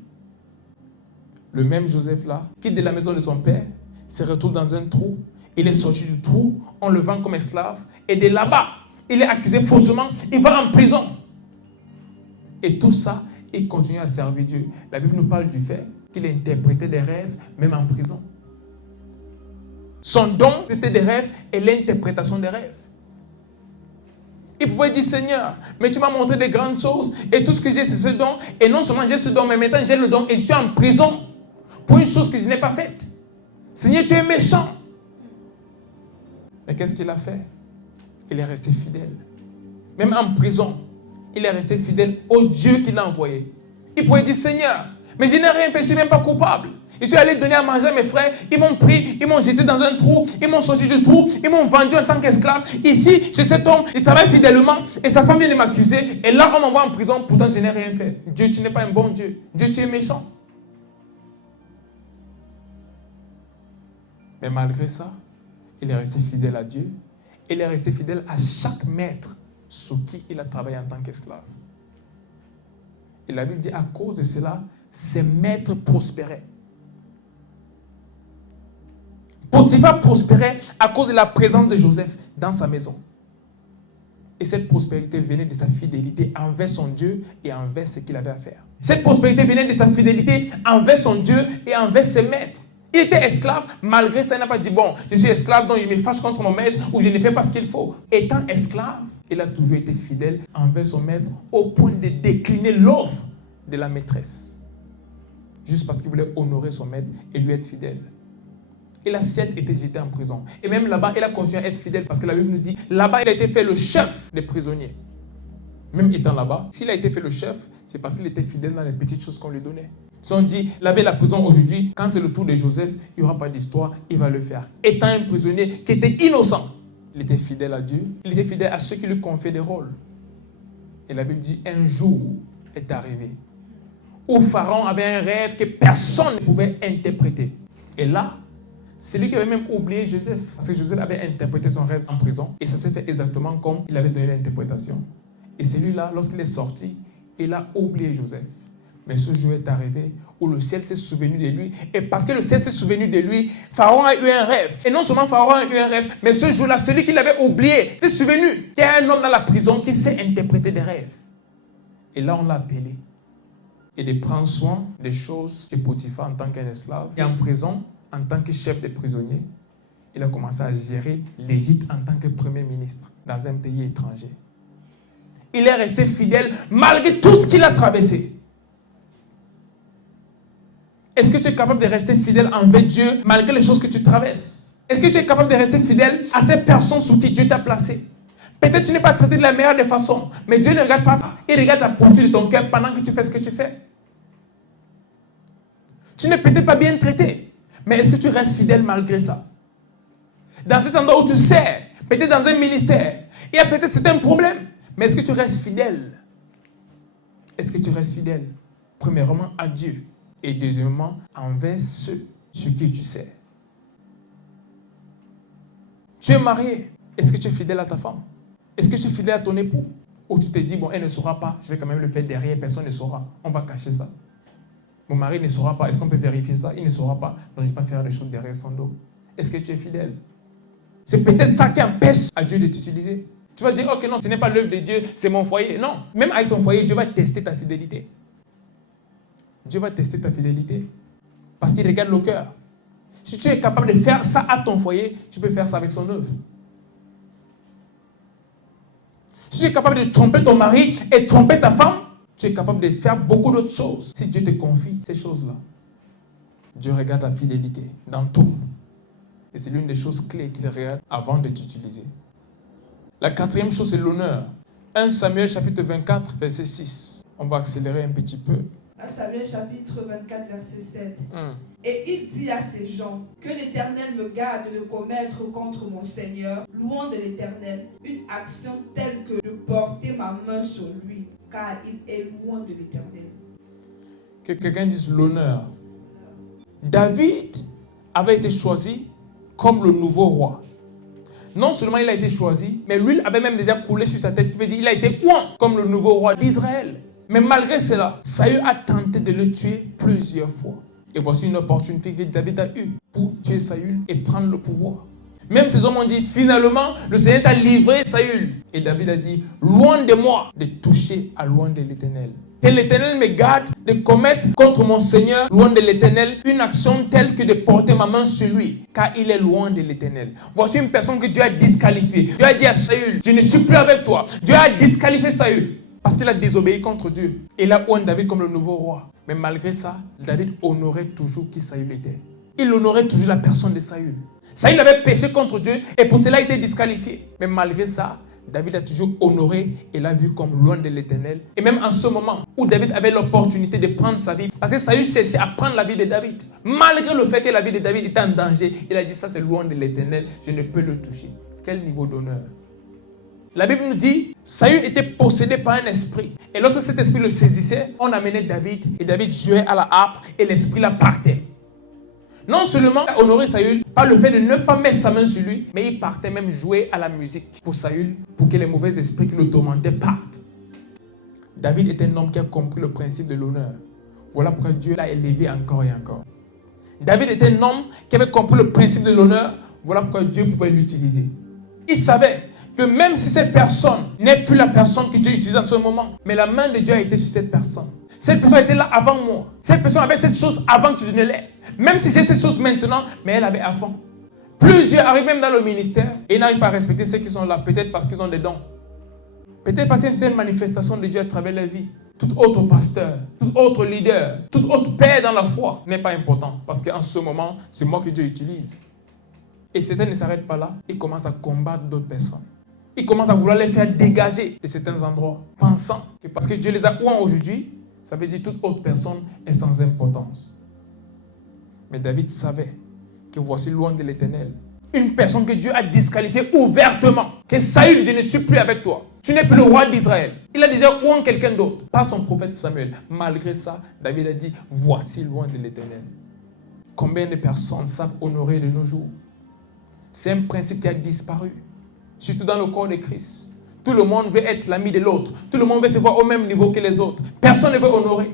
Le même Joseph-là, quitte de la maison de son père, se retrouve dans un trou. Il est sorti du trou, on le vend comme esclave, et de là-bas, il est accusé faussement, il va en prison. Et tout ça, il continue à servir Dieu. La Bible nous parle du fait qu'il a interprété des rêves, même en prison. Son don, c'était des rêves et l'interprétation des rêves. Il pouvait dire, Seigneur, mais tu m'as montré des grandes choses, et tout ce que j'ai, c'est ce don. Et non seulement j'ai ce don, mais maintenant j'ai le don, et je suis en prison pour une chose que je n'ai pas faite. Seigneur, tu es méchant. Mais qu'est-ce qu'il a fait? Il est resté fidèle. Même en prison, il est resté fidèle au Dieu qui l'a envoyé. Il pouvait dire, Seigneur, mais je n'ai rien fait, je ne suis même pas coupable. Je suis allé donner à manger à mes frères, ils m'ont pris, ils m'ont jeté dans un trou, ils m'ont sorti du trou, ils m'ont vendu en tant qu'esclave. Ici, chez cet homme, il travaille fidèlement et sa femme vient de m'accuser. Et là, on m'envoie en prison, pourtant je n'ai rien fait. Dieu, tu n'es pas un bon Dieu. Dieu, tu es méchant. Mais malgré ça, il est resté fidèle à Dieu. Il est resté fidèle à chaque maître sous qui il a travaillé en tant qu'esclave. Et la Bible dit, à cause de cela, ses maîtres prospéraient. Potiphar prospérait à cause de la présence de Joseph dans sa maison. Et cette prospérité venait de sa fidélité envers son Dieu et envers ce qu'il avait à faire. Cette prospérité venait de sa fidélité envers son Dieu et envers ses maîtres. Il était esclave, malgré ça, il n'a pas dit, bon, je suis esclave, donc je me fâche contre mon maître ou je ne fais pas ce qu'il faut. Étant esclave, il a toujours été fidèle envers son maître au point de décliner l'offre de la maîtresse. Juste parce qu'il voulait honorer son maître et lui être fidèle. Il a certes été jeté en prison. Et même là-bas, il a continué à être fidèle parce que la Bible nous dit, là-bas, il a été fait le chef des prisonniers. Même étant là-bas, s'il a été fait le chef, c'est parce qu'il était fidèle dans les petites choses qu'on lui donnait. Si on dit, laver la prison aujourd'hui, quand c'est le tour de Joseph, il n'y aura pas d'histoire, il va le faire. Étant un prisonnier qui était innocent, il était fidèle à Dieu, il était fidèle à ceux qui lui confiaient des rôles. Et la Bible dit, un jour est arrivé où Pharaon avait un rêve que personne ne pouvait interpréter. Et là, c'est lui qui avait même oublié Joseph. Parce que Joseph avait interprété son rêve en prison. Et ça s'est fait exactement comme il avait donné l'interprétation. Et celui-là, lorsqu'il est sorti, il a oublié Joseph. Mais ce jour est arrivé où le ciel s'est souvenu de lui. Et parce que le ciel s'est souvenu de lui, Pharaon a eu un rêve. Et non seulement Pharaon a eu un rêve, mais ce jour-là, celui qui l'avait oublié s'est souvenu qu'il y a un homme dans la prison qui sait interpréter des rêves. Et là, on l'a appelé. Et de prendre soin des choses que Potiphar, en tant qu'un esclave, et en prison, en tant que chef des prisonniers, il a commencé à gérer l'Égypte en tant que premier ministre dans un pays étranger. Il est resté fidèle malgré tout ce qu'il a traversé. Est-ce que tu es capable de rester fidèle envers Dieu malgré les choses que tu traverses? Est-ce que tu es capable de rester fidèle à ces personnes sous qui Dieu t'a placé? Peut-être tu n'es pas traité de la meilleure des façons, mais Dieu ne regarde pas ça. Il regarde la posture de ton cœur pendant que tu fais ce que tu fais. Tu n'es peut-être pas bien traité, mais est-ce que tu restes fidèle malgré ça? Dans cet endroit où tu sers, peut-être dans un ministère, il y a peut-être certains problèmes, mais est-ce que tu restes fidèle? Est-ce que tu restes fidèle? Premièrement à Dieu et deuxièmement envers ceux sur qui tu sers. Tu es marié, est-ce que tu es fidèle à ta femme? Est-ce que tu es fidèle à ton époux? Ou tu te dis, bon, elle ne saura pas, je vais quand même le faire derrière, personne ne saura, on va cacher ça. Mon mari ne saura pas, est-ce qu'on peut vérifier ça? Il ne saura pas, donc je ne vais pas faire des choses derrière son dos. Est-ce que tu es fidèle? C'est peut-être ça qui empêche à Dieu de t'utiliser. Tu vas dire, ok, non, ce n'est pas l'œuvre de Dieu, c'est mon foyer. Non, même avec ton foyer, Dieu va tester ta fidélité. Dieu va tester ta fidélité. Parce qu'il regarde le cœur. Si tu es capable de faire ça à ton foyer, tu peux faire ça avec son œuvre. Si tu es capable de tromper ton mari et tromper ta femme, tu es capable de faire beaucoup d'autres choses. Si Dieu te confie ces choses-là, Dieu regarde ta fidélité dans tout. Et c'est l'une des choses clés qu'il regarde avant de t'utiliser. La quatrième chose, c'est l'honneur. 1 Samuel chapitre 24, verset 6. On va accélérer un petit peu. 1 Samuel chapitre 24, verset 7. Et il dit à ces gens, que l'Éternel me garde de commettre contre mon Seigneur, louant de l'Éternel, une action telle que de porter ma main sur lui, car il est loin de l'Éternel. Que quelqu'un dise l'honneur. David avait été choisi comme le nouveau roi. Non seulement il a été choisi, mais l'huile avait même déjà coulé sur sa tête. Il a été oint comme le nouveau roi d'Israël. Mais malgré cela, Saül a tenté de le tuer plusieurs fois. Et voici une opportunité que David a eue pour tuer Saül et prendre le pouvoir. Même ces hommes ont dit, finalement, le Seigneur t'a livré Saül. Et David a dit, loin de moi de toucher à loin de l'Éternel. Et l'Éternel me garde de commettre contre mon Seigneur, loin de l'Éternel, une action telle que de porter ma main sur lui, car il est loin de l'Éternel. Voici une personne que Dieu a disqualifiée. Dieu a dit à Saül, je ne suis plus avec toi. Dieu a disqualifié Saül parce qu'il a désobéi contre Dieu. Et il a oint David comme le nouveau roi. Mais malgré ça, David honorait toujours qui Saül était. Il honorait toujours la personne de Saül. Saül avait péché contre Dieu et pour cela il a été disqualifié. Mais malgré ça, David a toujours honoré et l'a vu comme loin de l'Éternel. Et même en ce moment où David avait l'opportunité de prendre sa vie, parce que Saül cherchait à prendre la vie de David. Malgré le fait que la vie de David était en danger, il a dit ça c'est loin de l'Éternel, je ne peux le toucher. Quel niveau d'honneur! La Bible nous dit, Saül était possédé par un esprit. Et lorsque cet esprit le saisissait, on amenait David et David jouait à la harpe et l'esprit la partait. Non seulement honorer Saül par le fait de ne pas mettre sa main sur lui, mais il partait même jouer à la musique pour Saül, pour que les mauvais esprits qui le tourmentaient partent. David est un homme qui a compris le principe de l'honneur. Voilà pourquoi Dieu l'a élevé encore et encore. David était un homme qui avait compris le principe de l'honneur. Voilà pourquoi Dieu pouvait l'utiliser. Il savait que même si cette personne n'est plus la personne que Dieu utilise en ce moment, mais la main de Dieu a été sur cette personne. Cette personne était là avant moi. Cette personne avait cette chose avant que je ne l'aie. Même si j'ai cette chose maintenant, mais elle avait avant. Plusieurs arrivent même dans le ministère et n'arrivent pas à respecter ceux qui sont là, peut-être parce qu'ils ont des dons. Peut-être parce que c'est une manifestation de Dieu à travers la vie. Tout autre pasteur, tout autre leader, tout autre père dans la foi n'est pas important. Parce qu'en ce moment, c'est moi que Dieu utilise. Et Satan ne s'arrête pas là. Il commence à combattre d'autres personnes. Il commence à vouloir les faire dégager de certains endroits, pensant que parce que Dieu les a oués aujourd'hui, ça veut dire que toute autre personne est sans importance. Mais David savait que voici loin de l'Éternel une personne que Dieu a disqualifiée ouvertement. Que Saül, je ne suis plus avec toi. Tu n'es plus le roi d'Israël. Il a déjà oué quelqu'un d'autre, pas son prophète Samuel. Malgré ça, David a dit, voici loin de l'Éternel. Combien de personnes savent honorer de nos jours? C'est un principe qui a disparu, surtout dans le corps de Christ. Tout le monde veut être l'ami de l'autre. Tout le monde veut se voir au même niveau que les autres. Personne ne veut honorer.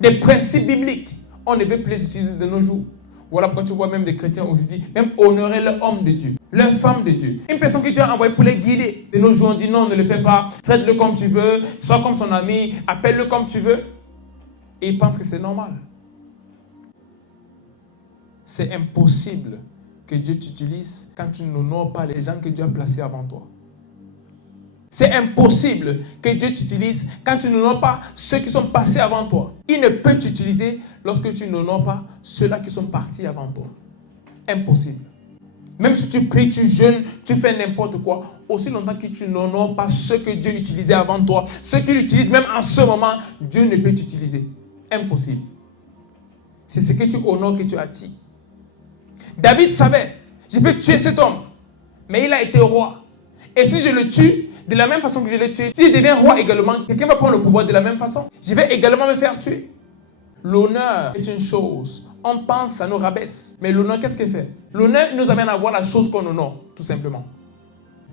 Des principes bibliques, on ne veut plus les utiliser de nos jours. Voilà pourquoi tu vois même des chrétiens aujourd'hui, même honorer l'homme de Dieu, leur femme de Dieu. Une personne que Dieu a envoyée pour les guider. De nos jours, on dit non, ne le fais pas. Traite-le comme tu veux, sois comme son ami, appelle-le comme tu veux. Et ils pensent que c'est normal. C'est impossible que Dieu t'utilise quand tu n'honores pas les gens que Dieu a placés avant toi. C'est impossible que Dieu t'utilise quand tu n'honores pas ceux qui sont passés avant toi. Il ne peut t'utiliser lorsque tu n'honores pas ceux-là qui sont partis avant toi. Impossible. Même si tu pries, tu jeûnes, tu fais n'importe quoi, aussi longtemps que tu n'honores pas ceux que Dieu utilisait avant toi, ceux qui l'utilisent même en ce moment, Dieu ne peut t'utiliser. Impossible. C'est ce que tu honores que tu attires. David savait, je peux tuer cet homme, mais il a été roi. Et si je le tue, de la même façon que je l'ai tué, si je deviens roi également, quelqu'un va prendre le pouvoir de la même façon. Je vais également me faire tuer. L'honneur est une chose. On pense, ça nous rabaisse. Mais l'honneur, qu'est-ce qu'il fait? L'honneur nous amène à voir la chose qu'on honore, tout simplement.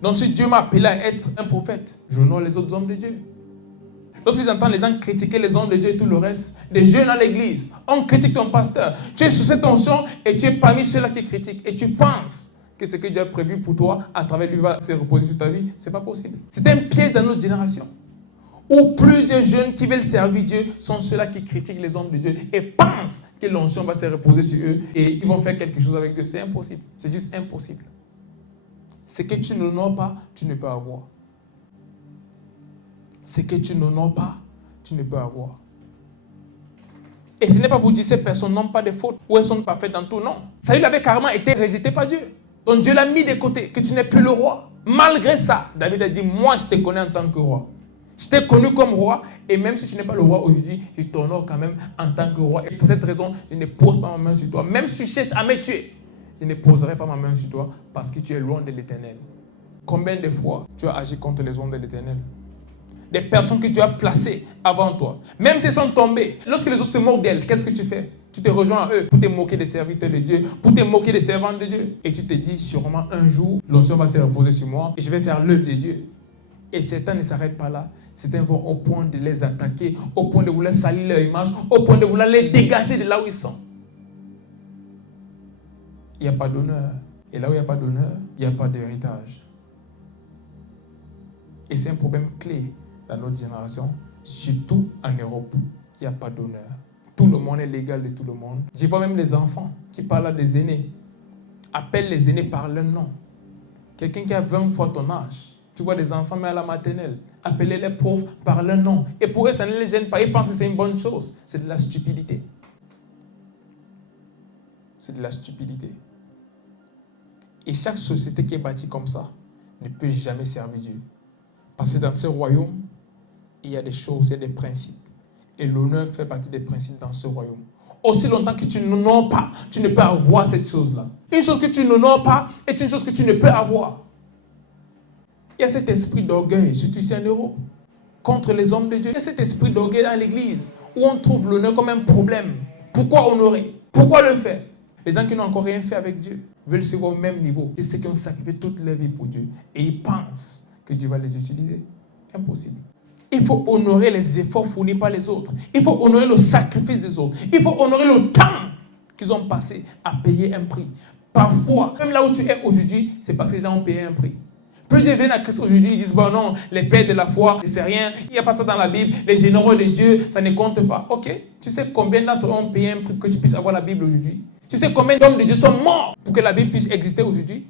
Donc si Dieu m'a appelé à être un prophète, j'honore les autres hommes de Dieu. Lorsque j'entends les gens critiquer les hommes de Dieu et tout le reste, des jeunes à l'église, on critique ton pasteur. Tu es sous cette onction et tu es parmi ceux-là qui critiquent. Et tu penses que ce que Dieu a prévu pour toi, à travers lui, va se reposer sur ta vie. Ce n'est pas possible. C'est un piège dans notre génération. Où plusieurs jeunes qui veulent servir Dieu sont ceux-là qui critiquent les hommes de Dieu et pensent que l'onction va se reposer sur eux et ils vont faire quelque chose avec Dieu. C'est impossible. C'est juste impossible. Ce que tu n'honores pas, tu ne peux avoir. Ce que tu n'honores pas, tu ne peux avoir. Et ce n'est pas pour dire que ces personnes n'ont pas de fautes ou elles sont parfaites dans tout, non. Saül avait carrément été rejeté par Dieu. Donc Dieu l'a mis de côté, que tu n'es plus le roi. Malgré ça, David a dit, moi je te connais en tant que roi. Je t'ai connu comme roi et même si tu n'es pas le roi aujourd'hui, je t'honore quand même en tant que roi. Et pour cette raison, je ne pose pas ma main sur toi. Même si tu cherches à me tuer, je ne poserai pas ma main sur toi parce que tu es loin de l'Éternel. Combien de fois tu as agi contre les hommes de l'Éternel? Des personnes que Dieu a placées avant toi. Même si elles sont tombées, lorsque les autres se moquent d'elles, qu'est-ce que tu fais? Tu te rejoins à eux pour te moquer des serviteurs de Dieu, pour te moquer des servants de Dieu. Et tu te dis, sûrement un jour, l'onction va se reposer sur moi et je vais faire l'œuvre de Dieu. Et certains ne s'arrêtent pas là. Certains vont au point de les attaquer, au point de vouloir salir leur image, au point de vouloir les dégager de là où ils sont. Il n'y a pas d'honneur. Et là où il n'y a pas d'honneur, il n'y a pas d'héritage. Et c'est un problème clé dans notre génération, surtout en Europe. Il n'y a pas d'honneur. Tout le monde est l'égal de tout le monde. Je vois même les enfants qui parlent à des aînés. Appellent les aînés par leur nom. Quelqu'un qui a 20 fois ton âge. Tu vois des enfants, mais à la maternelle. Appeler les pauvres par leur nom. Et pour eux, ça ne les gêne pas. Ils pensent que c'est une bonne chose. C'est de la stupidité. C'est de la stupidité. Et chaque société qui est bâtie comme ça ne peut jamais servir Dieu. Parce que dans ce royaume, il y a des choses, il y a des principes. Et l'honneur fait partie des principes dans ce royaume. Aussi longtemps que tu n'honores pas, tu ne peux avoir cette chose-là. Une chose que tu n'honores pas est une chose que tu ne peux avoir. Il y a cet esprit d'orgueil, surtout ici en Europe, contre les hommes de Dieu. Il y a cet esprit d'orgueil dans l'église, où on trouve l'honneur comme un problème. Pourquoi honorer? Pourquoi le faire? Les gens qui n'ont encore rien fait avec Dieu veulent se voir au même niveau que ceux qui ont sacrifié toute leur vie pour Dieu. Et ils pensent que Dieu va les utiliser. Impossible. Il faut honorer les efforts fournis par les autres. Il faut honorer le sacrifice des autres. Il faut honorer le temps qu'ils ont passé à payer un prix. Parfois, même là où tu es aujourd'hui, c'est parce que les gens ont payé un prix. Plusieurs viennent à Christ aujourd'hui, ils disent, bon non, les pères de la foi, c'est rien, il n'y a pas ça dans la Bible, les généraux de Dieu, ça ne compte pas. Ok, tu sais combien d'entre eux ont payé un prix pour que tu puisses avoir la Bible aujourd'hui? Tu sais combien d'hommes de Dieu sont morts pour que la Bible puisse exister aujourd'hui?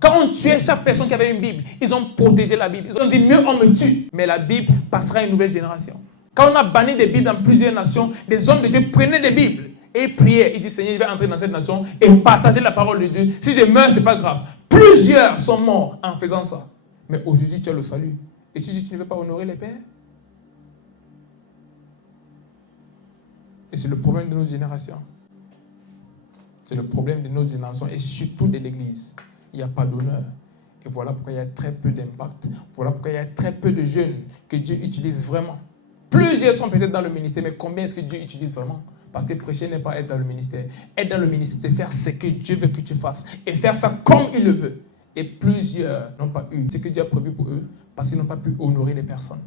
Quand on tuait chaque personne qui avait une Bible, ils ont protégé la Bible. Ils ont dit, mieux on me tue, mais la Bible passera à une nouvelle génération. Quand on a banni des Bibles dans plusieurs nations, des hommes de Dieu prenaient des Bibles et priaient. Ils disent, Seigneur, je vais entrer dans cette nation et partager la parole de Dieu. Si je meurs, ce n'est pas grave. Plusieurs sont morts en faisant ça. Mais aujourd'hui, tu as le salut. Et tu dis, tu ne veux pas honorer les pères? Et c'est le problème de notre génération. C'est le problème de notre génération et surtout de l'Église. Il n'y a pas d'honneur. Et voilà pourquoi il y a très peu d'impact. Voilà pourquoi il y a très peu de jeunes que Dieu utilise vraiment. Plusieurs sont peut-être dans le ministère, mais combien est-ce que Dieu utilise vraiment? Parce que prêcher n'est pas être dans le ministère. Être dans le ministère, c'est faire ce que Dieu veut que tu fasses. Et faire ça comme il le veut. Et plusieurs n'ont pas eu ce que Dieu a prévu pour eux parce qu'ils n'ont pas pu honorer les personnes.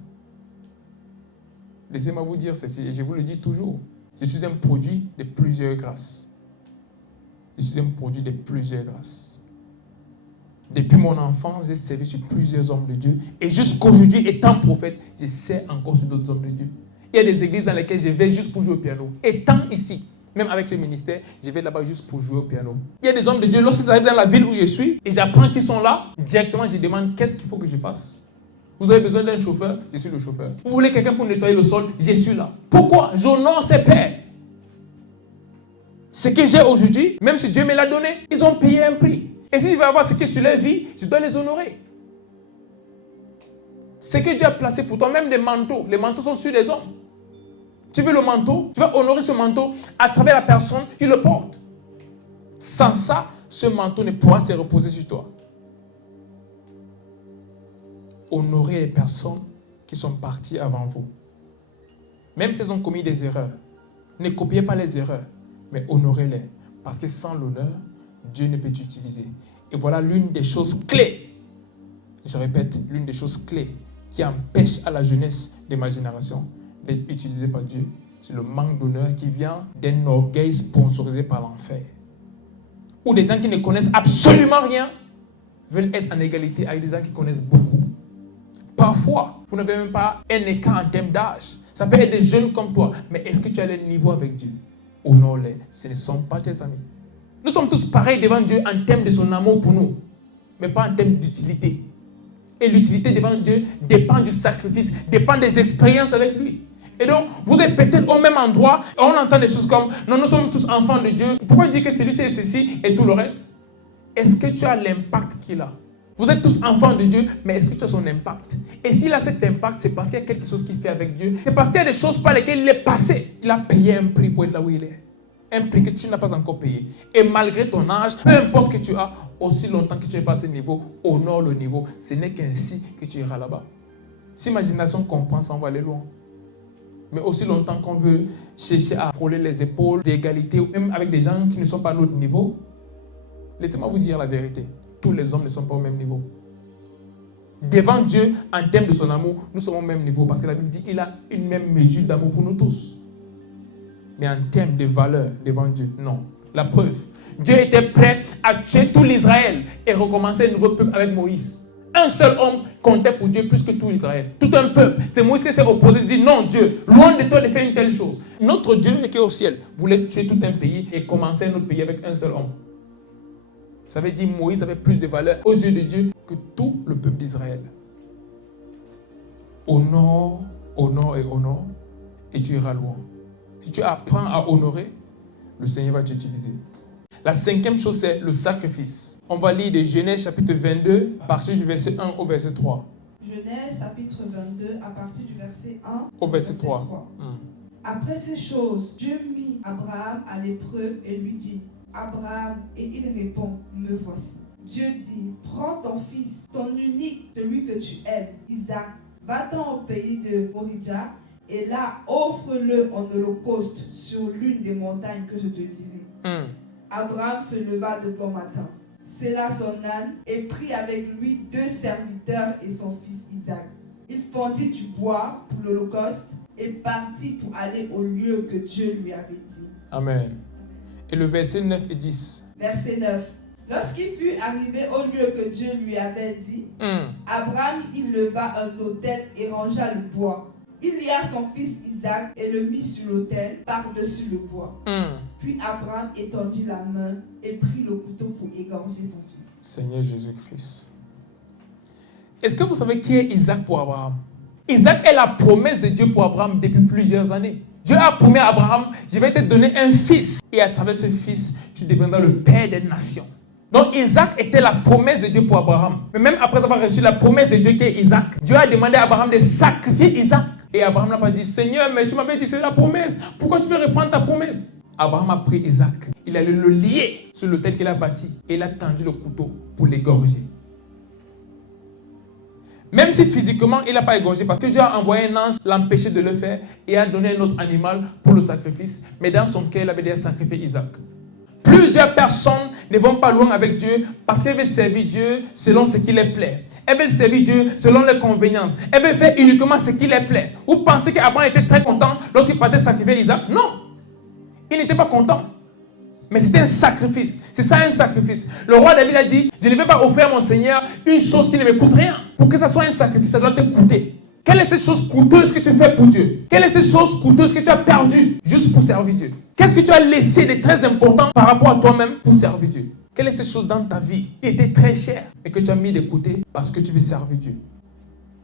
Laissez-moi vous dire ceci, et je vous le dis toujours. Je suis un produit de plusieurs grâces. Je suis un produit de plusieurs grâces. Depuis mon enfance, j'ai servi sur plusieurs hommes de Dieu. Et jusqu'aujourd'hui, étant prophète, je sers encore sur d'autres hommes de Dieu. Il y a des églises dans lesquelles je vais juste pour jouer au piano. Étant ici, même avec ce ministère, je vais là-bas juste pour jouer au piano. Il y a des hommes de Dieu, lorsqu'ils arrivent dans la ville où je suis, et j'apprends qu'ils sont là, directement je demande qu'est-ce qu'il faut que je fasse. Vous avez besoin d'un chauffeur, je suis le chauffeur. Vous voulez quelqu'un pour nettoyer le sol, je suis là. Pourquoi? J'honore ses pères. Ce que j'ai aujourd'hui, même si Dieu me l'a donné, ils ont payé un prix. Et s'il va avoir ce qui est sur leur vie, je dois les honorer. Ce que Dieu a placé pour toi, même des manteaux, les manteaux sont sur les hommes. Tu veux le manteau, tu vas honorer ce manteau à travers la personne qui le porte. Sans ça, ce manteau ne pourra se reposer sur toi. Honorez les personnes qui sont parties avant vous. Même si elles ont commis des erreurs, ne copiez pas les erreurs, mais honorez-les. Parce que sans l'honneur, Dieu ne peut t'utiliser. Et voilà l'une des choses clés, je répète, l'une des choses clés qui empêche à la jeunesse de ma génération d'être utilisée par Dieu. C'est le manque d'honneur qui vient d'un orgueil sponsorisé par l'enfer. Où des gens qui ne connaissent absolument rien veulent être en égalité avec des gens qui connaissent beaucoup. Parfois, vous n'avez même pas un écart en termes d'âge. Ça peut être des jeunes comme toi, mais est-ce que tu as le niveau avec Dieu? Honore-les, ce ne sont pas tes amis. Nous sommes tous pareils devant Dieu en termes de son amour pour nous, mais pas en termes d'utilité. Et l'utilité devant Dieu dépend du sacrifice, dépend des expériences avec lui. Et donc, vous êtes peut-être au même endroit, et on entend des choses comme « Non, nous sommes tous enfants de Dieu. Pourquoi dire que celui-ci est ceci et tout le reste ?» Est-ce que tu as l'impact qu'il a? Vous êtes tous enfants de Dieu, mais est-ce que tu as son impact? Et s'il a cet impact, c'est parce qu'il y a quelque chose qu'il fait avec Dieu. C'est parce qu'il y a des choses par lesquelles il est passé. Il a payé un prix pour être là où il est. Un prix que tu n'as pas encore payé. Et malgré ton âge, peu importe ce que tu as, aussi longtemps que tu n'es pas à ce niveau, honore le niveau. Ce n'est qu'ainsi que tu iras là-bas. Si ma génération comprend ça, on va aller loin. Mais aussi longtemps qu'on veut chercher à frôler les épaules d'égalité, ou même avec des gens qui ne sont pas à notre niveau, laissez-moi vous dire la vérité. Tous les hommes ne sont pas au même niveau. Devant Dieu, en termes de son amour, nous sommes au même niveau. Parce que la Bible dit qu'il a une même mesure d'amour pour nous tous. Mais en termes de valeur devant Dieu, non. La preuve, Dieu était prêt à tuer tout l'Israël et recommencer un nouveau peuple avec Moïse. Un seul homme comptait pour Dieu plus que tout l'Israël. Tout un peuple. C'est Moïse qui s'est opposé. Il dit non, Dieu, loin de toi de faire une telle chose. Notre Dieu qui est au ciel voulait tuer tout un pays et commencer un autre pays avec un seul homme. Ça veut dire que Moïse avait plus de valeur aux yeux de Dieu que tout le peuple d'Israël. Honore, honore et honore, et tu iras loin. Si tu apprends à honorer, le Seigneur va t'utiliser. La cinquième chose, c'est le sacrifice. On va lire de Genèse chapitre 22, à partir du verset 1 au verset 3. Genèse chapitre 22, à partir du verset 1 au verset 3. Après ces choses, Dieu mit Abraham à l'épreuve et lui dit, Abraham, et il répond, me voici. Dieu dit, prends ton fils, ton unique, celui que tu aimes, Isaac, va-t'en au pays de Moria, et là, offre-le en holocauste sur l'une des montagnes que je te dirai. Abraham se leva de bon matin, sella son âne et prit avec lui 2 serviteurs et son fils Isaac. Il fendit du bois pour l'holocauste et partit pour aller au lieu que Dieu lui avait dit. Amen. Et le verset 9 et 10. Verset 9. Lorsqu'il fut arrivé au lieu que Dieu lui avait dit, Abraham, il leva un autel et rangea le bois. Il lia son fils Isaac et le mit sur l'autel par-dessus le bois. Puis Abraham étendit la main et prit le couteau pour égorger son fils. Seigneur Jésus-Christ. Est-ce que vous savez qui est Isaac pour Abraham? Isaac est la promesse de Dieu pour Abraham depuis plusieurs années. Dieu a promis à Abraham, je vais te donner un fils. Et à travers ce fils, tu deviendras le père des nations. Donc Isaac était la promesse de Dieu pour Abraham. Mais même après avoir reçu la promesse de Dieu qui est Isaac, Dieu a demandé à Abraham de sacrifier Isaac. Et Abraham n'a pas dit, Seigneur, mais tu m'avais dit c'est la promesse. Pourquoi tu veux reprendre ta promesse? Abraham a pris Isaac. Il allait le lier sur l'autel qu'il a bâti. Et il a tendu le couteau pour l'égorger. Même si physiquement, il n'a pas égorgé, parce que Dieu a envoyé un ange l'empêcher de le faire et a donné un autre animal pour le sacrifice. Mais dans son cœur, il avait déjà sacrifié Isaac. Plusieurs personnes ne vont pas loin avec Dieu parce qu'elles veulent servir Dieu selon ce qui les plaît. Elles veulent servir Dieu selon leurs conveniences. Elles veulent faire uniquement ce qui les plaît. Vous pensez qu'Abraham était très content lorsqu'il partait sacrifier Isaac? Non. Il n'était pas content. Mais c'était un sacrifice. C'est ça un sacrifice. Le roi David a dit, je ne vais pas offrir à mon Seigneur une chose qui ne me coûte rien. Pour que ça soit un sacrifice, ça doit te coûter. Quelle est cette chose coûteuse que tu fais pour Dieu? Quelle est cette chose coûteuse que tu as perdue juste pour servir Dieu? Qu'est-ce que tu as laissé de très important par rapport à toi-même pour servir Dieu? Quelle est cette chose dans ta vie qui était très chère et que tu as mis de côté parce que tu veux servir Dieu?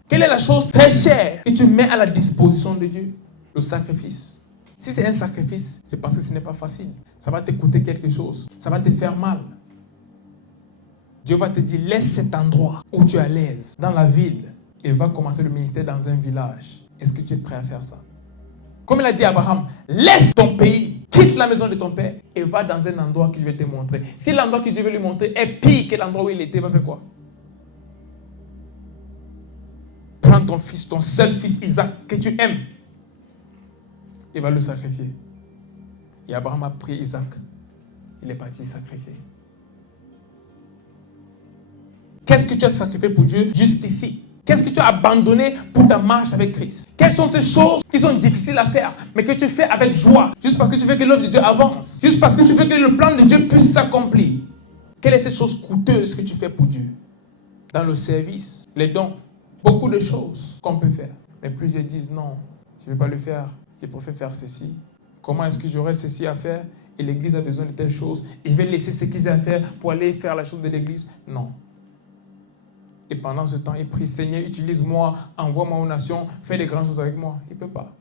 Quelle est la chose très chère que tu mets à la disposition de Dieu? Le sacrifice. Si c'est un sacrifice, c'est parce que ce n'est pas facile. Ça va te coûter quelque chose. Ça va te faire mal. Dieu va te dire, laisse cet endroit où tu es à l'aise, dans la ville, et va commencer le ministère dans un village. Est-ce que tu es prêt à faire ça? Comme il a dit à Abraham, laisse ton pays, quitte la maison de ton père et va dans un endroit que je vais te montrer. Si l'endroit que Dieu veut lui montrer est pire que l'endroit où il était, il va faire quoi? Prends ton fils, ton seul fils Isaac, que tu aimes, et va le sacrifier. Et Abraham a pris Isaac. Il est parti sacrifier. Qu'est-ce que tu as sacrifié pour Dieu juste ici? Qu'est-ce que tu as abandonné pour ta marche avec Christ? Quelles sont ces choses qui sont difficiles à faire, mais que tu fais avec joie, juste parce que tu veux que l'œuvre de Dieu avance, juste parce que tu veux que le plan de Dieu puisse s'accomplir? Quelle est cette chose coûteuse que tu fais pour Dieu? Dans le service, les dons, beaucoup de choses qu'on peut faire. Mais plusieurs disent non, je ne vais pas le faire. Je préfère faire ceci. Comment est-ce que j'aurai ceci à faire? Et l'église a besoin de telle chose. Et je vais laisser ce qu'ils ont à faire pour aller faire la chose de l'église. Non. Et pendant ce temps, il prie, Seigneur, utilise-moi, envoie-moi aux nations, fais les grandes choses avec moi. Il ne peut pas.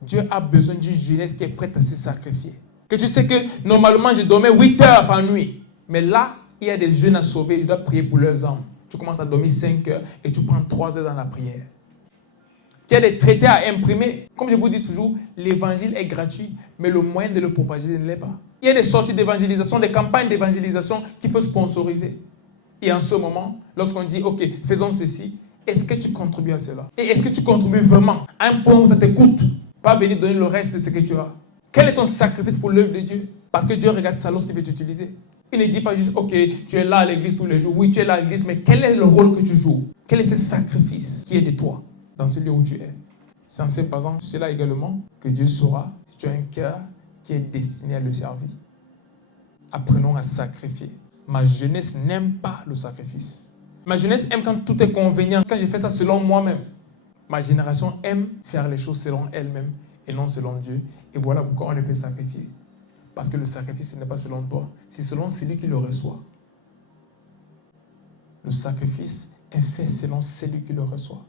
Dieu a besoin d'une jeunesse qui est prête à se sacrifier. Que tu sais que normalement, je dormais 8 heures par nuit. Mais là, il y a des jeunes à sauver, je dois prier pour leurs âmes. Tu commences à dormir 5 heures et tu prends 3 heures dans la prière. Qu'il y a des traités à imprimer. Comme je vous dis toujours, l'évangile est gratuit, mais le moyen de le propager ne l'est pas. Il y a des sorties d'évangélisation, des campagnes d'évangélisation qu'il faut sponsoriser. Et en ce moment, lorsqu'on dit, ok, faisons ceci, est-ce que tu contribues à cela? Et est-ce que tu contribues vraiment à un point où ça te coûte? Pas venir donner le reste de ce que tu as. Quel est ton sacrifice pour l'œuvre de Dieu? Parce que Dieu regarde ça lorsqu'il veut t'utiliser. Il ne dit pas juste, ok, tu es là à l'église tous les jours. Oui, tu es là à l'église, mais quel est le rôle que tu joues? Quel est ce sacrifice qui est de toi dans ce lieu où tu es? C'est en se basant sur cela également que Dieu saura si tu as un cœur qui est destiné à le servir. Apprenons à sacrifier. Ma jeunesse n'aime pas le sacrifice. Ma jeunesse aime quand tout est convenient, quand je fais ça selon moi-même. Ma génération aime faire les choses selon elle-même et non selon Dieu. Et voilà pourquoi on ne peut sacrifier. Parce que le sacrifice, ce n'est pas selon toi, c'est selon celui qui le reçoit. Le sacrifice est fait selon celui qui le reçoit.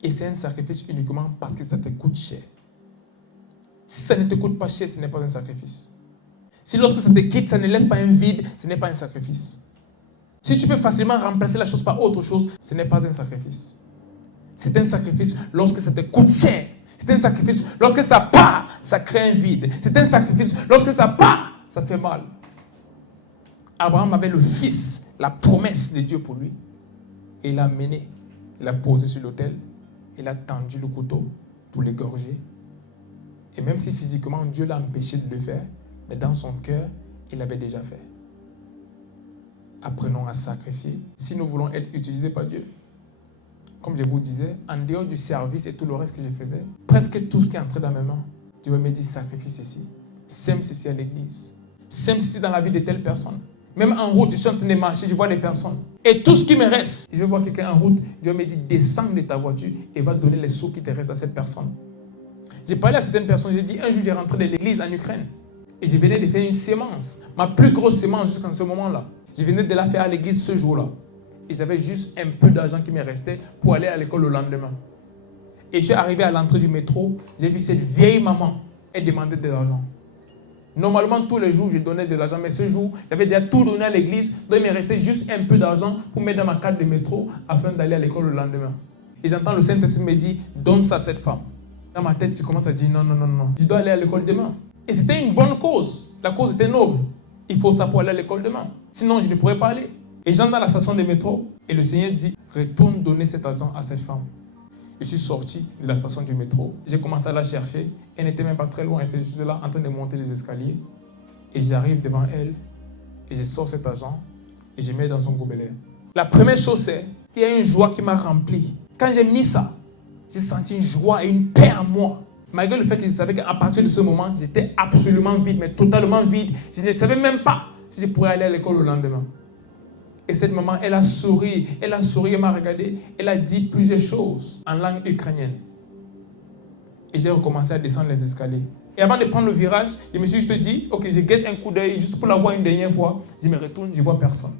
Et c'est un sacrifice uniquement parce que ça te coûte cher. Si ça ne te coûte pas cher, ce n'est pas un sacrifice. Si lorsque ça te quitte, ça ne laisse pas un vide, ce n'est pas un sacrifice. Si tu peux facilement remplacer la chose par autre chose, ce n'est pas un sacrifice. C'est un sacrifice lorsque ça te coûte cher. C'est un sacrifice lorsque ça part, ça crée un vide. C'est un sacrifice lorsque ça part, ça fait mal. Abraham avait le fils, la promesse de Dieu pour lui. Et il l'a mené, il l'a posé sur l'autel, il a tendu le couteau pour l'égorger. Et même si physiquement Dieu l'a empêché de le faire, mais dans son cœur, il l'avait déjà fait. Apprenons à sacrifier si nous voulons être utilisés par Dieu. Comme je vous disais, en dehors du service et tout le reste que je faisais, presque tout ce qui entrait dans mes mains, Dieu me dit sacrifie ceci, sème ceci à l'église, s'immiscer dans la vie de telle personne. Même en route, je suis en train de marcher, je vois des personnes. Et tout ce qui me reste, je vais voir quelqu'un en route, Dieu me dit, descends de ta voiture et va donner les sous qui te restent à cette personne. J'ai parlé à certaines personnes, j'ai dit, un jour, j'ai rentré de l'église en Ukraine. Et je venais de faire une sémence, ma plus grosse sémence jusqu'à ce moment-là. Je venais de la faire à l'église ce jour-là. Et j'avais juste un peu d'argent qui me restait pour aller à l'école le lendemain. Et je suis arrivé à l'entrée du métro, j'ai vu cette vieille maman, elle demandait de l'argent. Normalement, tous les jours, je donnais de l'argent, mais ce jour, j'avais déjà tout donné à l'église, donc il me restait juste un peu d'argent pour mettre dans ma carte de métro afin d'aller à l'école le lendemain. Et j'entends le Saint-Esprit me dire, donne ça à cette femme. Dans ma tête, je commence à dire, non, je dois aller à l'école demain. Et c'était une bonne cause, la cause était noble. Il faut ça pour aller à l'école demain, sinon je ne pourrais pas aller. Et j'entre dans la station de métro, et le Seigneur dit, retourne donner cet argent à cette femme. Je suis sorti de la station du métro. J'ai commencé à la chercher. Elle n'était même pas très loin. Elle était juste là en train de monter les escaliers. Et j'arrive devant elle. Et je sors cet argent. Et je mets dans son gobelet. La première chose, c'est qu'il y a une joie qui m'a rempli. Quand j'ai mis ça, j'ai senti une joie et une paix en moi. Malgré le fait que je savais qu'à partir de ce moment, j'étais absolument vide, mais totalement vide. Je ne savais même pas si je pourrais aller à l'école le lendemain. Et cette maman, elle a souri, elle m'a regardé, elle a dit plusieurs choses en langue ukrainienne. Et j'ai recommencé à descendre les escaliers. Et avant de prendre le virage, je me suis juste dit, ok, je guette un coup d'œil juste pour la voir une dernière fois. Je me retourne, je ne vois personne.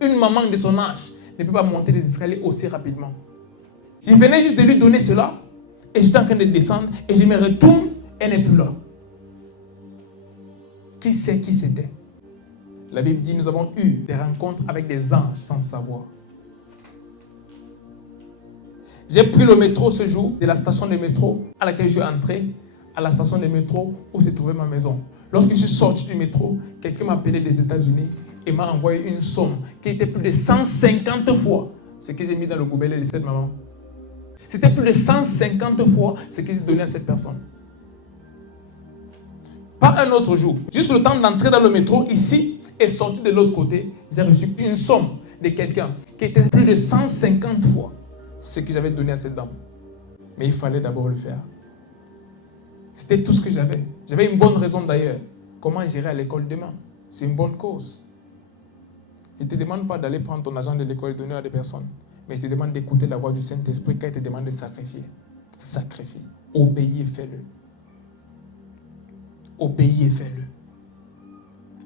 Une maman de son âge ne peut pas monter les escaliers aussi rapidement. Je venais juste de lui donner cela, et j'étais en train de descendre, et je me retourne, elle n'est plus là. Qui sait qui c'était? La Bible dit, nous avons eu des rencontres avec des anges sans savoir. J'ai pris le métro ce jour, de la station de métro à laquelle je suis entré, à la station de métro où se trouvait ma maison. Lorsque je suis sorti du métro, quelqu'un m'a appelé des États-Unis et m'a envoyé une somme qui était plus de 150 fois ce que j'ai mis dans le gobelet de cette maman. C'était plus de 150 fois ce que j'ai donné à cette personne. Pas un autre jour. Juste le temps d'entrer dans le métro ici, et sorti de l'autre côté, j'ai reçu une somme de quelqu'un qui était plus de 150 fois ce que j'avais donné à cette dame. Mais il fallait d'abord le faire. C'était tout ce que j'avais. J'avais une bonne raison d'ailleurs. Comment j'irai à l'école demain? C'est une bonne cause. Je ne te demande pas d'aller prendre ton argent de l'école et donner à des personnes. Mais je te demande d'écouter la voix du Saint-Esprit quand il te demande de sacrifier. Sacrifie. Obéis et fais-le. Obéis et fais-le.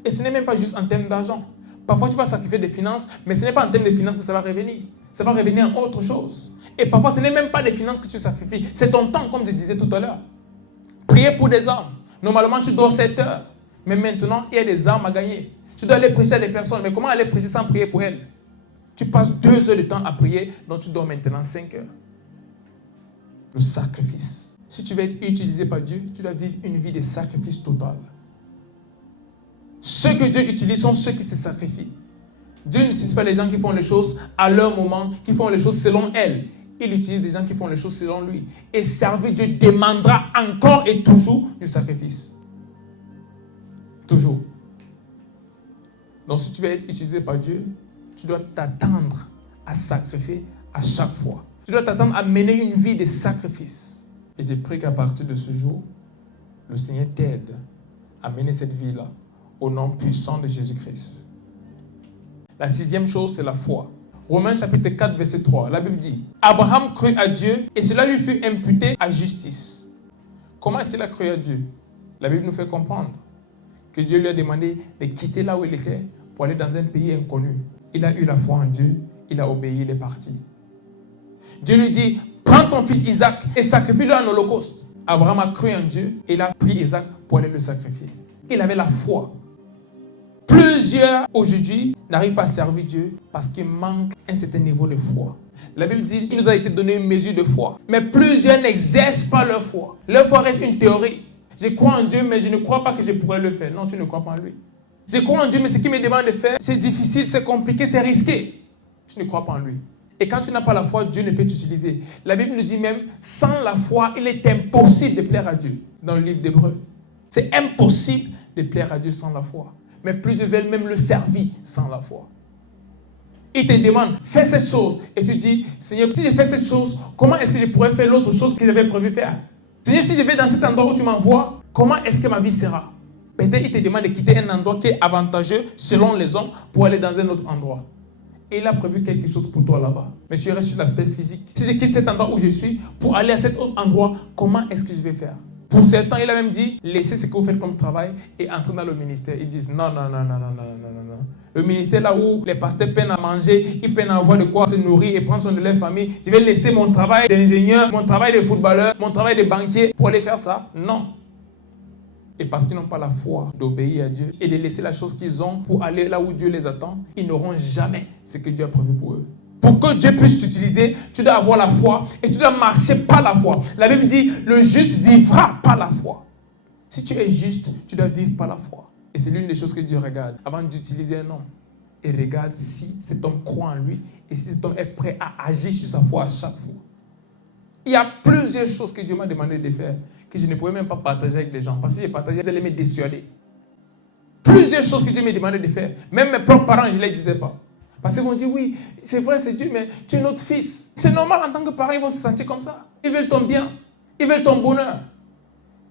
Et ce n'est même pas juste en termes d'argent. Parfois, tu vas sacrifier des finances, mais ce n'est pas en termes de finances que ça va revenir. Ça va revenir en autre chose. Et parfois, ce n'est même pas des finances que tu sacrifies. C'est ton temps, comme je disais tout à l'heure. Prier pour des âmes. Normalement, tu dors 7 heures. Mais maintenant, il y a des âmes à gagner. Tu dois aller prêcher à des personnes. Mais comment aller prêcher sans prier pour elles? Tu passes 2 heures de temps à prier, donc tu dors maintenant 5 heures. Le sacrifice. Si tu veux être utilisé par Dieu, tu dois vivre une vie de sacrifice total. Ceux que Dieu utilise sont ceux qui se sacrifient. Dieu n'utilise pas les gens qui font les choses à leur moment, qui font les choses selon elles. Il utilise des gens qui font les choses selon lui. Et servir Dieu demandera encore et toujours du sacrifice. Toujours. Donc si tu veux être utilisé par Dieu, tu dois t'attendre à sacrifier à chaque fois. Tu dois t'attendre à mener une vie de sacrifice. Et j'ai pris qu'à partir de ce jour, le Seigneur t'aide à mener cette vie-là au nom puissant de Jésus-Christ. La 6e chose, c'est la foi. Romains chapitre 4, verset 3, la Bible dit, Abraham crut à Dieu et cela lui fut imputé à justice. Comment est-ce qu'il a cru à Dieu? La Bible nous fait comprendre que Dieu lui a demandé de quitter là où il était pour aller dans un pays inconnu. Il a eu la foi en Dieu, il a obéi, il est parti. Dieu lui dit, prends ton fils Isaac et sacrifie-le en holocauste. Abraham a cru en Dieu et il a pris Isaac pour aller le sacrifier. Il avait la foi. Plusieurs aujourd'hui n'arrivent pas à servir Dieu parce qu'il manque un certain niveau de foi. La Bible dit qu'il nous a été donné une mesure de foi. Mais plusieurs n'exercent pas leur foi. Leur foi reste une théorie. Je crois en Dieu, mais je ne crois pas que je pourrais le faire. Non, tu ne crois pas en lui. Je crois en Dieu, mais ce qu'il me demande de faire, c'est difficile, c'est compliqué, c'est risqué. Tu ne crois pas en lui. Et quand tu n'as pas la foi, Dieu ne peut t'utiliser. La Bible nous dit même, sans la foi, il est impossible de plaire à Dieu. C'est dans le livre d'Hébreux. C'est impossible de plaire à Dieu sans la foi. Mais plusieurs veulent même le servir sans la foi. Il te demande, fais cette chose. Et tu dis, Seigneur, si je fais cette chose, comment est-ce que je pourrais faire l'autre chose que j'avais prévu faire? Seigneur, si je vais dans cet endroit où tu m'envoies, comment est-ce que ma vie sera? Peut-être il te demande de quitter un endroit qui est avantageux selon les hommes pour aller dans un autre endroit. Et il a prévu quelque chose pour toi là-bas. Mais tu restes sur l'aspect physique. Si je quitte cet endroit où je suis pour aller à cet autre endroit, comment est-ce que je vais faire? Pour certains, il a même dit, laissez ce que vous faites comme travail et entrez dans le ministère. Ils disent, non. Le ministère là où les pasteurs peinent à manger, ils peinent à avoir de quoi se nourrir et prendre soin de leur famille. Je vais laisser mon travail d'ingénieur, mon travail de footballeur, mon travail de banquier pour aller faire ça? Non. Et parce qu'ils n'ont pas la foi d'obéir à Dieu et de laisser la chose qu'ils ont pour aller là où Dieu les attend, ils n'auront jamais ce que Dieu a prévu pour eux. Pour que Dieu puisse t'utiliser, tu dois avoir la foi et tu dois marcher par la foi. La Bible dit, le juste vivra par la foi. Si tu es juste, tu dois vivre par la foi. Et c'est l'une des choses que Dieu regarde avant d'utiliser un homme. Il regarde si cet homme croit en lui et si cet homme est prêt à agir sur sa foi à chaque fois. Il y a plusieurs choses que Dieu m'a demandé de faire que je ne pouvais même pas partager avec les gens. Parce que j'ai partagé, ils allaient me dissuader. Plusieurs choses que Dieu m'a demandé de faire. Même mes propres parents, je ne les disais pas. Parce qu'ils m'ont dit, oui, c'est vrai, c'est Dieu, mais tu es notre fils. C'est normal en tant que parent, ils vont se sentir comme ça. Ils veulent ton bien. Ils veulent ton bonheur.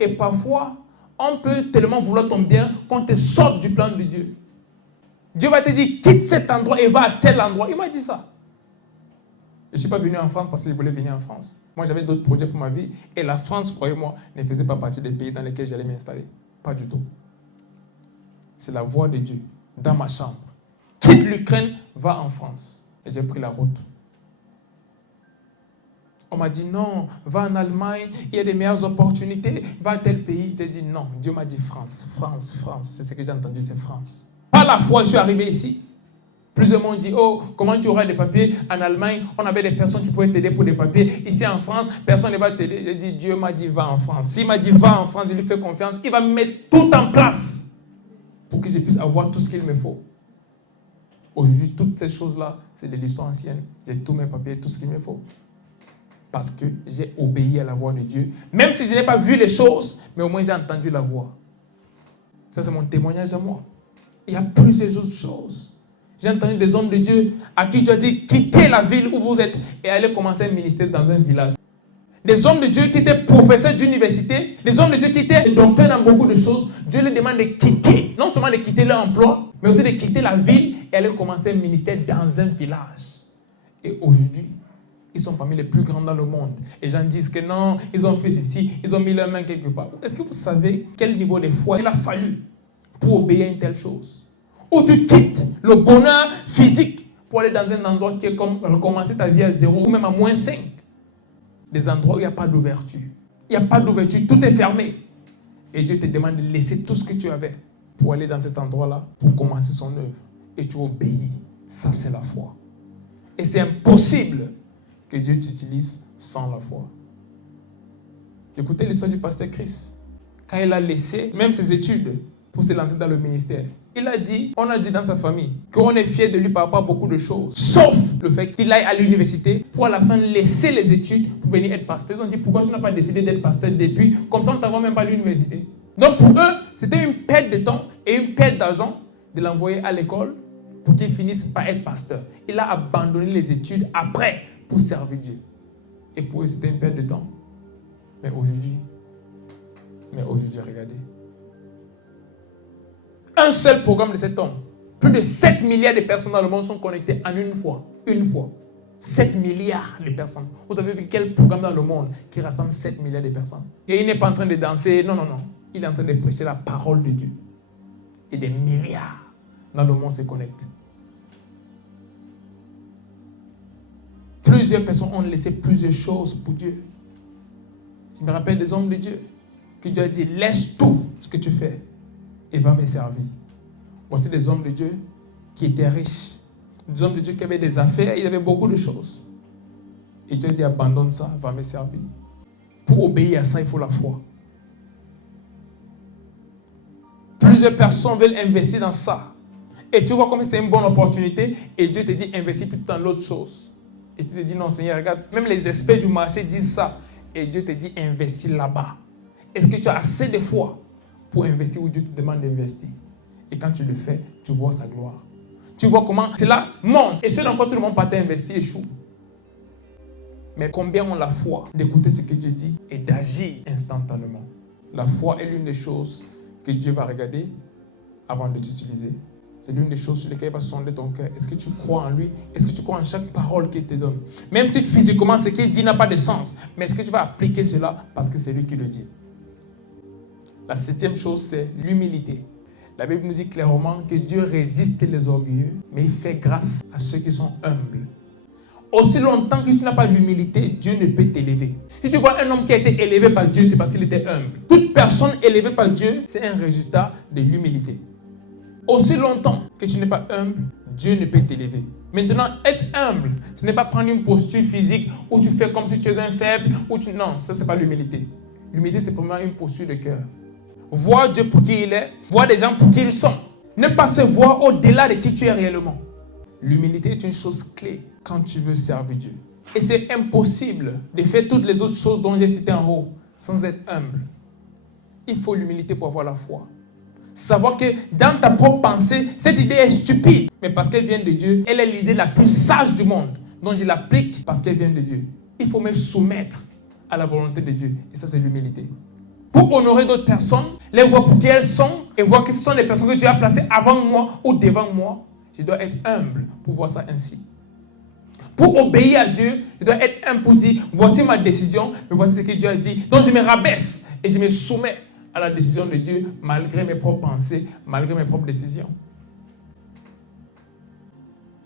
Et parfois, on peut tellement vouloir ton bien qu'on te sorte du plan de Dieu. Dieu va te dire, quitte cet endroit et va à tel endroit. Il m'a dit ça. Je ne suis pas venu en France parce que je voulais venir en France. Moi, j'avais d'autres projets pour ma vie. Et la France, croyez-moi, ne faisait pas partie des pays dans lesquels j'allais m'installer. Pas du tout. C'est la voix de Dieu dans ma chambre. Quitte l'Ukraine, va en France. Et j'ai pris la route. On m'a dit non, va en Allemagne, il y a des meilleures opportunités, va à tel pays. J'ai dit non, Dieu m'a dit France. C'est ce que j'ai entendu, c'est France. Par la foi, je suis arrivé ici. Plusieurs m'ont dit, oh, comment tu auras des papiers en Allemagne? On avait des personnes qui pouvaient t'aider pour des papiers. Ici en France, personne ne va t'aider. J'ai dit, Dieu m'a dit, va en France. S'il m'a dit, va en France, je lui fais confiance. Il va me mettre tout en place pour que je puisse avoir tout ce qu'il me faut. Aujourd'hui, toutes ces choses-là, c'est de l'histoire ancienne. J'ai tous mes papiers, tout ce qu'il me faut. Parce que j'ai obéi à la voix de Dieu. Même si je n'ai pas vu les choses, mais au moins j'ai entendu la voix. Ça, c'est mon témoignage à moi. Il y a plusieurs autres choses. J'ai entendu des hommes de Dieu à qui Dieu a dit, quittez la ville où vous êtes et allez commencer un ministère dans un village. Des hommes de Dieu qui étaient professeurs d'université, des hommes de Dieu qui étaient docteurs dans beaucoup de choses, Dieu leur demande de quitter, non seulement de quitter leur emploi, mais aussi de quitter la ville et aller commencer un ministère dans un village. Et aujourd'hui, ils sont parmi les plus grands dans le monde. Et les gens disent que non, ils ont fait ceci, ils ont mis leurs mains quelque part. Est-ce que vous savez quel niveau de foi il a fallu pour obéir à une telle chose? Où tu quittes le bonheur physique pour aller dans un endroit qui est comme recommencer ta vie à 0 ou même à -5. Des endroits où il n'y a pas d'ouverture. Il n'y a pas d'ouverture, tout est fermé. Et Dieu te demande de laisser tout ce que tu avais pour aller dans cet endroit-là, pour commencer son œuvre. Et tu obéis. Ça, c'est la foi. Et c'est impossible que Dieu t'utilise sans la foi. Écoutez l'histoire du pasteur Chris. Quand il a laissé même ses études pour se lancer dans le ministère, il a dit, on a dit dans sa famille qu'on est fier de lui par rapport à beaucoup de choses, sauf le fait qu'il aille à l'université pour à la fin laisser les études pour venir être pasteur. Ils ont dit, pourquoi tu n'as pas décidé d'être pasteur depuis? Comme ça, on ne t'envoie même pas à l'université. Donc pour eux, c'était une perte de temps et une perte d'argent de l'envoyer à l'école pour qu'il finisse par être pasteur. Il a abandonné les études après pour servir Dieu. Et pour eux, c'était une perte de temps. Mais aujourd'hui, regardez. Un seul programme de cet homme. Plus de 7 milliards de personnes dans le monde sont connectées en une fois. Une fois. 7 milliards de personnes. Vous avez vu quel programme dans le monde qui rassemble 7 milliards de personnes? Et il n'est pas en train de danser. Non. Il est en train de prêcher la parole de Dieu. Et des milliards dans le monde se connectent. Plusieurs personnes ont laissé plusieurs choses pour Dieu. Je me rappelle des hommes de Dieu qui Dieu a dit, laisse tout ce que tu fais et va me servir. Voici des hommes de Dieu qui étaient riches. Des hommes de Dieu qui avaient des affaires, ils avaient beaucoup de choses. Et Dieu dit, abandonne ça, va me servir. Pour obéir à ça, il faut la foi. Plusieurs personnes veulent investir dans ça. Et tu vois comme c'est une bonne opportunité et Dieu te dit, investis plutôt dans l'autre chose. Et tu te dis, non Seigneur, regarde, même les experts du marché disent ça. Et Dieu te dit, investis là-bas. Est-ce que tu as assez de foi pour investir où Dieu te demande d'investir? Et quand tu le fais, tu vois sa gloire. Tu vois comment cela monte. Et ceux dans quoi tout le monde partait investir échoue. Mais combien ont la foi d'écouter ce que Dieu dit et d'agir instantanément? La foi est l'une des choses que Dieu va regarder avant de t'utiliser. C'est l'une des choses sur lesquelles il va sonder ton cœur. Est-ce que tu crois en lui? Est-ce que tu crois en chaque parole qu'il te donne? Même si physiquement ce qu'il dit n'a pas de sens, mais est-ce que tu vas appliquer cela parce que c'est lui qui le dit? La 7e chose, c'est l'humilité. La Bible nous dit clairement que Dieu résiste les orgueilleux, mais il fait grâce à ceux qui sont humbles. Aussi longtemps que tu n'as pas l'humilité, Dieu ne peut t'élever. Si tu vois un homme qui a été élevé par Dieu, c'est parce qu'il était humble. Toute personne élevée par Dieu, c'est un résultat de l'humilité. Aussi longtemps que tu n'es pas humble, Dieu ne peut t'élever. Maintenant, être humble, ce n'est pas prendre une posture physique où tu fais comme si tu es un faible. Non, ça, ce n'est pas l'humilité. L'humilité, c'est vraiment une posture de cœur. Voir Dieu pour qui il est, voir des gens pour qui ils sont. Ne pas se voir au-delà de qui tu es réellement. L'humilité est une chose clé quand tu veux servir Dieu. Et c'est impossible de faire toutes les autres choses dont j'ai cité en haut sans être humble. Il faut l'humilité pour avoir la foi. Savoir que dans ta propre pensée, cette idée est stupide. Mais parce qu'elle vient de Dieu, elle est l'idée la plus sage du monde. Donc je l'applique parce qu'elle vient de Dieu. Il faut me soumettre à la volonté de Dieu. Et ça, c'est l'humilité. Pour honorer d'autres personnes, les voir pour qui elles sont et voir que ce sont les personnes que Dieu a placées avant moi ou devant moi, je dois être humble pour voir ça ainsi. Pour obéir à Dieu, je dois être humble pour dire, voici ma décision, mais voici ce que Dieu a dit. Donc je me rabaisse et je me soumets à la décision de Dieu malgré mes propres pensées, malgré mes propres décisions.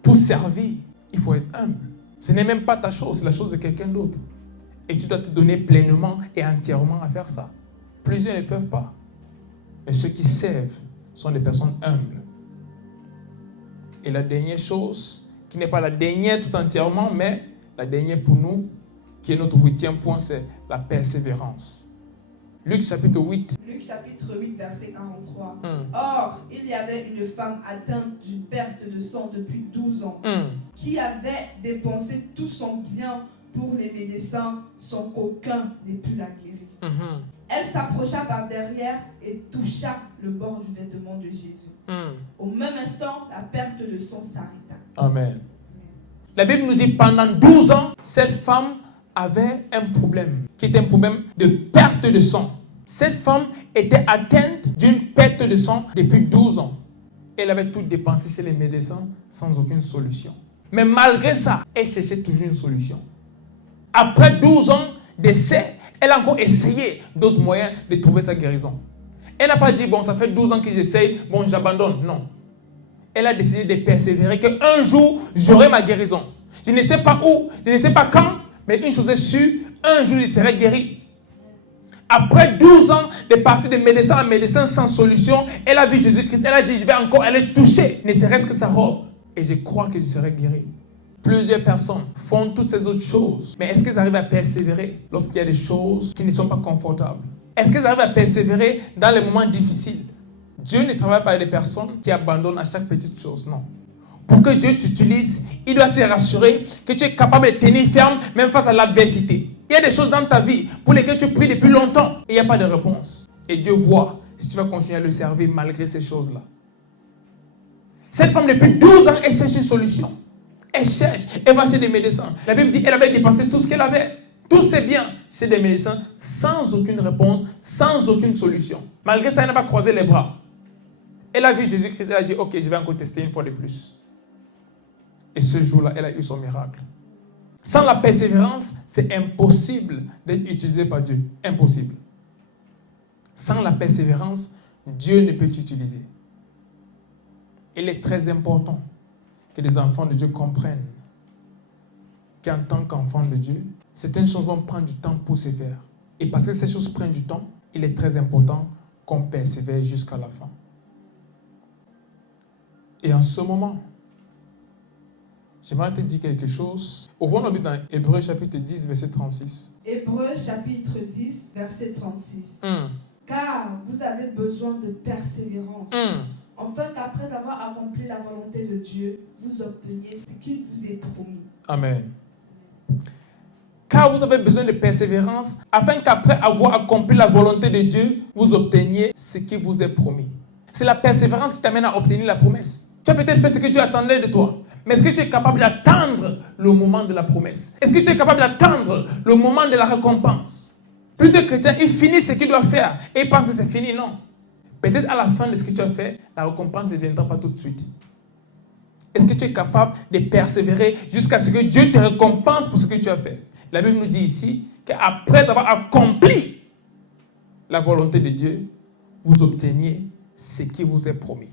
Pour servir, il faut être humble. Ce n'est même pas ta chose, c'est la chose de quelqu'un d'autre. Et tu dois te donner pleinement et entièrement à faire ça. Plusieurs ne peuvent pas. Mais ceux qui servent sont des personnes humbles. Et la dernière chose, qui n'est pas la dernière tout entièrement, mais la dernière pour nous, qui est notre 8e point, c'est la persévérance. Luc chapitre 8. Luc chapitre 8, verset 43. Or, il y avait une femme atteinte d'une perte de sang depuis 12 ans, qui avait dépensé tout son bien pour les médecins sans qu'aucun n'ait pu la guérir. Elle s'approcha par derrière et toucha le bord du vêtement de Jésus. Au même instant, la perte de sang s'arrêta. Amen. La Bible nous dit pendant 12 ans, cette femme avait un problème, qui était un problème de perte de sang. Cette femme était atteinte d'une perte de sang depuis 12 ans. Elle avait tout dépensé chez les médecins sans aucune solution. Mais malgré ça, elle cherchait toujours une solution. Après 12 ans d'essai, elle a encore essayé d'autres moyens de trouver sa guérison. Elle n'a pas dit, bon, ça fait 12 ans que j'essaye, bon, j'abandonne. Non. Elle a décidé de persévérer, qu'un jour, j'aurai ma guérison. Je ne sais pas où, je ne sais pas quand, mais une chose est sûre, un jour, je serai guéri. Après 12 ans de partir de médecin en médecin sans solution, elle a vu Jésus-Christ, elle a dit, je vais encore aller toucher, ne serait-ce que sa robe. Et je crois que je serai guéri. Plusieurs personnes font toutes ces autres choses, mais est-ce qu'elles arrivent à persévérer lorsqu'il y a des choses qui ne sont pas confortables? Est-ce qu'elles arrivent à persévérer dans les moments difficiles? Dieu ne travaille pas avec des personnes qui abandonnent à chaque petite chose, non. Pour que Dieu t'utilise, il doit se rassurer que tu es capable de tenir ferme même face à l'adversité. Il y a des choses dans ta vie pour lesquelles tu pries depuis longtemps et il n'y a pas de réponse. Et Dieu voit si tu vas continuer à le servir malgré ces choses-là. Cette femme, depuis 12 ans, elle cherche une solution. Elle cherche, elle va chez des médecins. La Bible dit qu'elle avait dépensé tout ce qu'elle avait. Tous ses biens chez des médecins sans aucune réponse, sans aucune solution. Malgré ça, elle n'a pas croisé les bras. Elle a vu Jésus-Christ, elle a dit, ok, je vais encore tester une fois de plus. Et ce jour-là, elle a eu son miracle. Sans la persévérance, c'est impossible d'être utilisé par Dieu. Impossible. Sans la persévérance, Dieu ne peut t'utiliser. Il est très important que les enfants de Dieu comprennent qu'en tant qu'enfants de Dieu, certaines choses vont prendre du temps pour se faire. Et parce que ces choses prennent du temps, il est très important qu'on persévère jusqu'à la fin. Et en ce moment, j'aimerais te dire quelque chose. Ouvrons dans Hébreux chapitre 10, verset 36. Hébreux chapitre 10, verset 36. Car vous avez besoin de persévérance, afin qu'après avoir accompli la volonté de Dieu, vous obteniez ce qu'il vous est promis. Amen. Car vous avez besoin de persévérance, afin qu'après avoir accompli la volonté de Dieu, vous obteniez ce qui vous est promis. C'est la persévérance qui t'amène à obtenir la promesse. Tu as peut-être fait ce que Dieu attendait de toi. Mais est-ce que tu es capable d'attendre le moment de la promesse? Est-ce que tu es capable d'attendre le moment de la récompense? Plusieurs chrétiens, ils finissent ce qu'ils doivent faire et ils pensent que c'est fini. Non. Peut-être à la fin de ce que tu as fait, la récompense ne viendra pas tout de suite. Est-ce que tu es capable de persévérer jusqu'à ce que Dieu te récompense pour ce que tu as fait? La Bible nous dit ici qu'après avoir accompli la volonté de Dieu, vous obteniez ce qui vous est promis.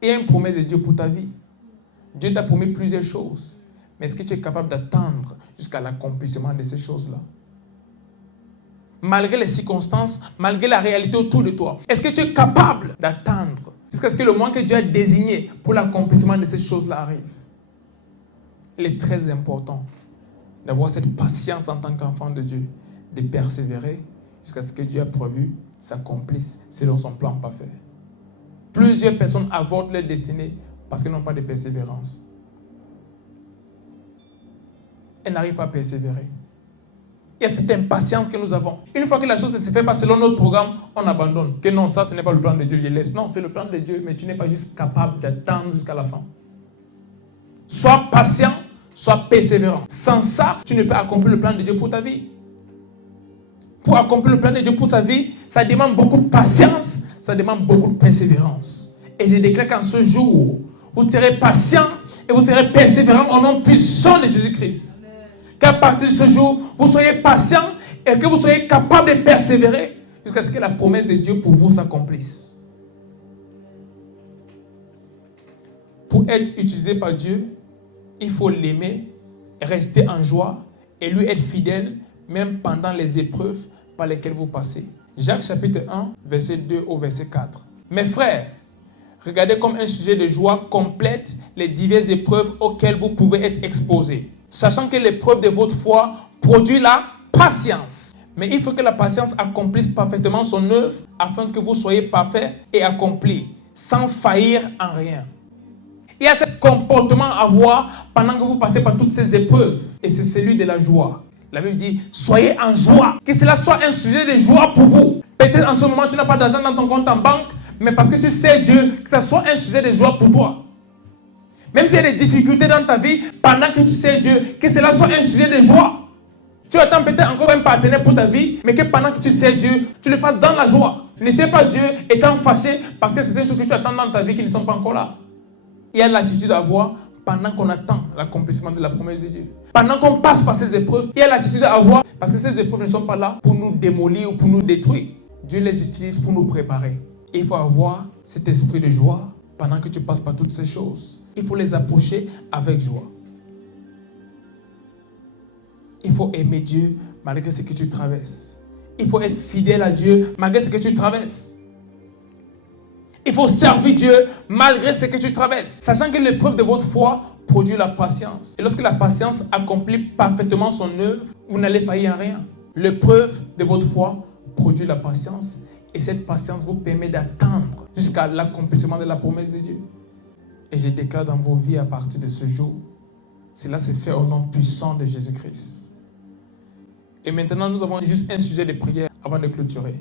Il y a une promesse de Dieu pour ta vie. Dieu t'a promis plusieurs choses. Mais est-ce que tu es capable d'attendre jusqu'à l'accomplissement de ces choses-là? Malgré les circonstances, malgré la réalité autour de toi, est-ce que tu es capable d'attendre jusqu'à ce que le moment que Dieu a désigné pour l'accomplissement de ces choses-là arrive? Il est très important d'avoir cette patience en tant qu'enfant de Dieu, de persévérer jusqu'à ce que Dieu a prévu s'accomplisse selon son plan parfait. Plusieurs personnes avortent leur destinée parce qu'elles n'ont pas de persévérance. Elles n'arrivent pas à persévérer. Il y a cette impatience que nous avons. Une fois que la chose ne se fait pas selon notre programme, on abandonne. Que non, ça, ce n'est pas le plan de Dieu, je laisse. Non, c'est le plan de Dieu, mais tu n'es pas juste capable d'attendre jusqu'à la fin. Sois patient, sois persévérant. Sans ça, tu ne peux accomplir le plan de Dieu pour ta vie. Pour accomplir le plan de Dieu pour sa vie, ça demande beaucoup de patience, ça demande beaucoup de persévérance. Et je déclare qu'en ce jour, vous serez patient et vous serez persévérant au nom puissant de Jésus-Christ. Qu'à partir de ce jour, vous soyez patient et que vous soyez capable de persévérer jusqu'à ce que la promesse de Dieu pour vous s'accomplisse. Pour être utilisé par Dieu, il faut l'aimer, rester en joie et lui être fidèle même pendant les épreuves par lesquelles vous passez. Jacques chapitre 1, verset 2 au verset 4. Mes frères, regardez comme un sujet de joie complète les diverses épreuves auxquelles vous pouvez être exposés, sachant que l'épreuve de votre foi produit la patience. Mais il faut que la patience accomplisse parfaitement son œuvre afin que vous soyez parfaits et accomplis, sans faillir en rien. Il y a ce comportement à avoir pendant que vous passez par toutes ces épreuves, et c'est celui de la joie. La Bible dit, soyez en joie, que cela soit un sujet de joie pour vous. Peut-être en ce moment, tu n'as pas d'argent dans ton compte en banque, mais parce que tu sais Dieu, que ça soit un sujet de joie pour toi. Même s'il y a des difficultés dans ta vie, pendant que tu sais Dieu, que cela soit un sujet de joie. Tu attends peut-être encore un partenaire pour ta vie, mais que pendant que tu sais Dieu, tu le fasses dans la joie. Ne sais pas Dieu étant fâché parce que c'est des choses que tu attends dans ta vie qui ne sont pas encore là. Il y a l'attitude à avoir pendant qu'on attend l'accomplissement de la promesse de Dieu. Pendant qu'on passe par ces épreuves, il y a l'attitude à avoir parce que ces épreuves ne sont pas là pour nous démolir ou pour nous détruire. Dieu les utilise pour nous préparer. Et il faut avoir cet esprit de joie pendant que tu passes par toutes ces choses. Il faut les approcher avec joie. Il faut aimer Dieu malgré ce que tu traverses. Il faut être fidèle à Dieu malgré ce que tu traverses. Il faut servir Dieu malgré ce que tu traverses, sachant que l'épreuve de votre foi produit la patience. Et lorsque la patience accomplit parfaitement son œuvre, vous n'allez faillir en rien. L'épreuve de votre foi produit la patience, et cette patience vous permet d'attendre jusqu'à l'accomplissement de la promesse de Dieu. Et je déclare dans vos vies à partir de ce jour, cela se fait au nom puissant de Jésus-Christ. Et maintenant, nous avons juste un sujet de prière avant de clôturer.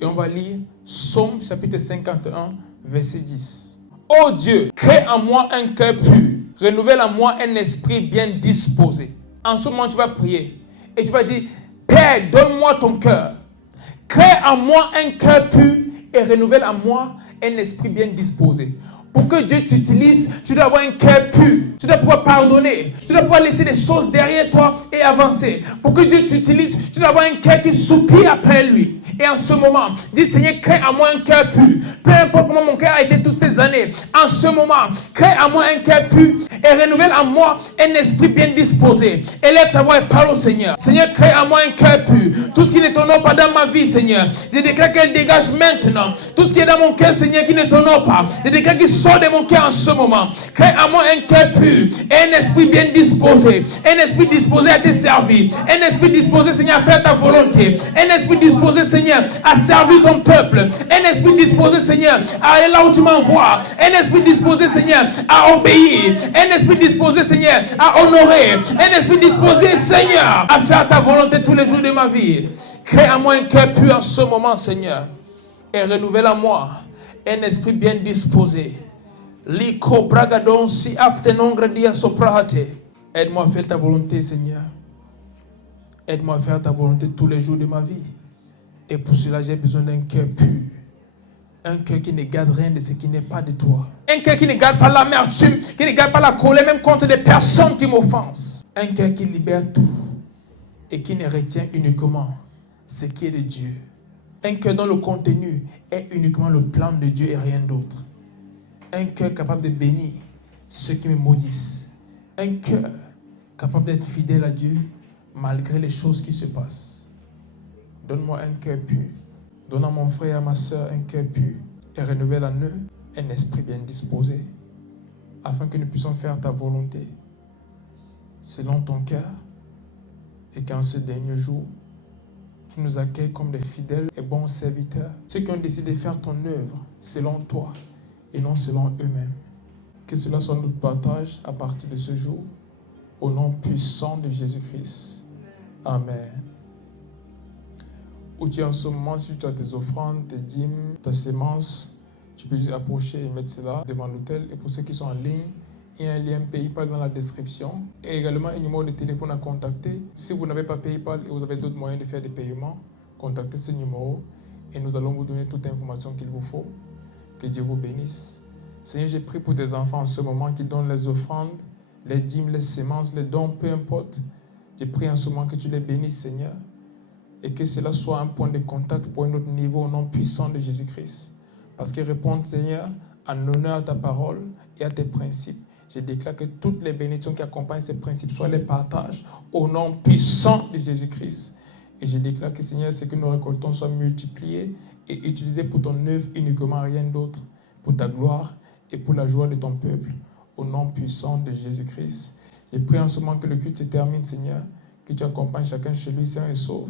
Et on va lire Psaume chapitre 51, verset 10. Ô Dieu, crée en moi un cœur pur, renouvelle en moi un esprit bien disposé. En ce moment, tu vas prier et tu vas dire, Père, donne-moi ton cœur. Crée en moi un cœur pur et renouvelle en moi un esprit bien disposé. Pour que Dieu t'utilise, tu dois avoir un cœur pur. Tu dois pouvoir pardonner. Tu dois pouvoir laisser des choses derrière toi et avancer. Pour que Dieu t'utilise, tu dois avoir un cœur qui soupire après lui. Et en ce moment, dis Seigneur, crée en moi un cœur pur. Peu importe comment mon cœur a été toutes ces années. En ce moment, crée en moi un cœur pur et renouvelle en moi un esprit bien disposé. Élève ta voix et parle au Seigneur. Seigneur, crée en moi un cœur pur. Tout ce qui ne t'honore pas dans ma vie, Seigneur, je déclare qu'elle dégage maintenant. Tout ce qui est dans mon cœur, Seigneur, qui ne t'honore pas, je déclare qu'il sort de mon cœur en ce moment. Crée en moi un cœur pur et un esprit bien disposé. Un esprit disposé à te servir. Un esprit disposé, Seigneur, à faire ta volonté. Un esprit disposé, Seigneur, à servir ton peuple. Un esprit disposé, Seigneur, à aller là où tu m'envoies. Un esprit disposé, Seigneur, à obéir. Un esprit disposé, Seigneur, à honorer. Un esprit disposé, Seigneur, à faire ta volonté tous les jours de ma vie. Crée en moi un cœur pur en ce moment, Seigneur. Et renouvelle en moi un esprit bien disposé. Liko bragadon si aftenongre dia soprahate. Aide-moi à faire ta volonté, Seigneur. Aide-moi à faire ta volonté tous les jours de ma vie. Et pour cela, j'ai besoin d'un cœur pur. Un cœur qui ne garde rien de ce qui n'est pas de toi. Un cœur qui ne garde pas l'amertume, qui ne garde pas la colère, même contre des personnes qui m'offensent. Un cœur qui libère tout et qui ne retient uniquement ce qui est de Dieu. Un cœur dont le contenu est uniquement le plan de Dieu et rien d'autre. Un cœur capable de bénir ceux qui me maudissent. Un cœur capable d'être fidèle à Dieu malgré les choses qui se passent. Donne-moi un cœur pur. Donne à mon frère et à ma soeur un cœur pur et renouvelle en eux un esprit bien disposé afin que nous puissions faire ta volonté selon ton cœur et qu'en ce dernier jour, tu nous accueilles comme des fidèles et bons serviteurs, ceux qui ont décidé de faire ton œuvre selon toi et non selon eux-mêmes. Que cela soit notre partage à partir de ce jour, au nom puissant de Jésus-Christ. Amen. Où tu es en ce moment, si tu as tes offrandes, tes dîmes, ta sémence, tu peux juste approcher et mettre cela devant l'autel. Et pour ceux qui sont en ligne, il y a un lien PayPal dans la description et également un numéro de téléphone à contacter. Si vous n'avez pas PayPal et vous avez d'autres moyens de faire des paiements, contactez ce numéro et nous allons vous donner toute information qu'il vous faut. Que Dieu vous bénisse. Seigneur, j'ai prié pour tes enfants en ce moment qui donnent les offrandes, les dîmes, les sémences, les dons, peu importe. J'ai prié en ce moment que tu les bénisses, Seigneur, et que cela soit un point de contact pour un autre niveau au nom puissant de Jésus-Christ. Parce qu'ils répondent, Seigneur, en honneur à ta parole et à tes principes. Je déclare que toutes les bénédictions qui accompagnent ces principes soient les partages au nom puissant de Jésus-Christ. Et je déclare que, Seigneur, ce que nous récoltons soit multiplié et utilisé pour ton œuvre uniquement, rien d'autre, pour ta gloire et pour la joie de ton peuple, au nom puissant de Jésus-Christ. Je prie en ce moment que le culte se termine, Seigneur, que tu accompagnes chacun chez lui, sain et sauf.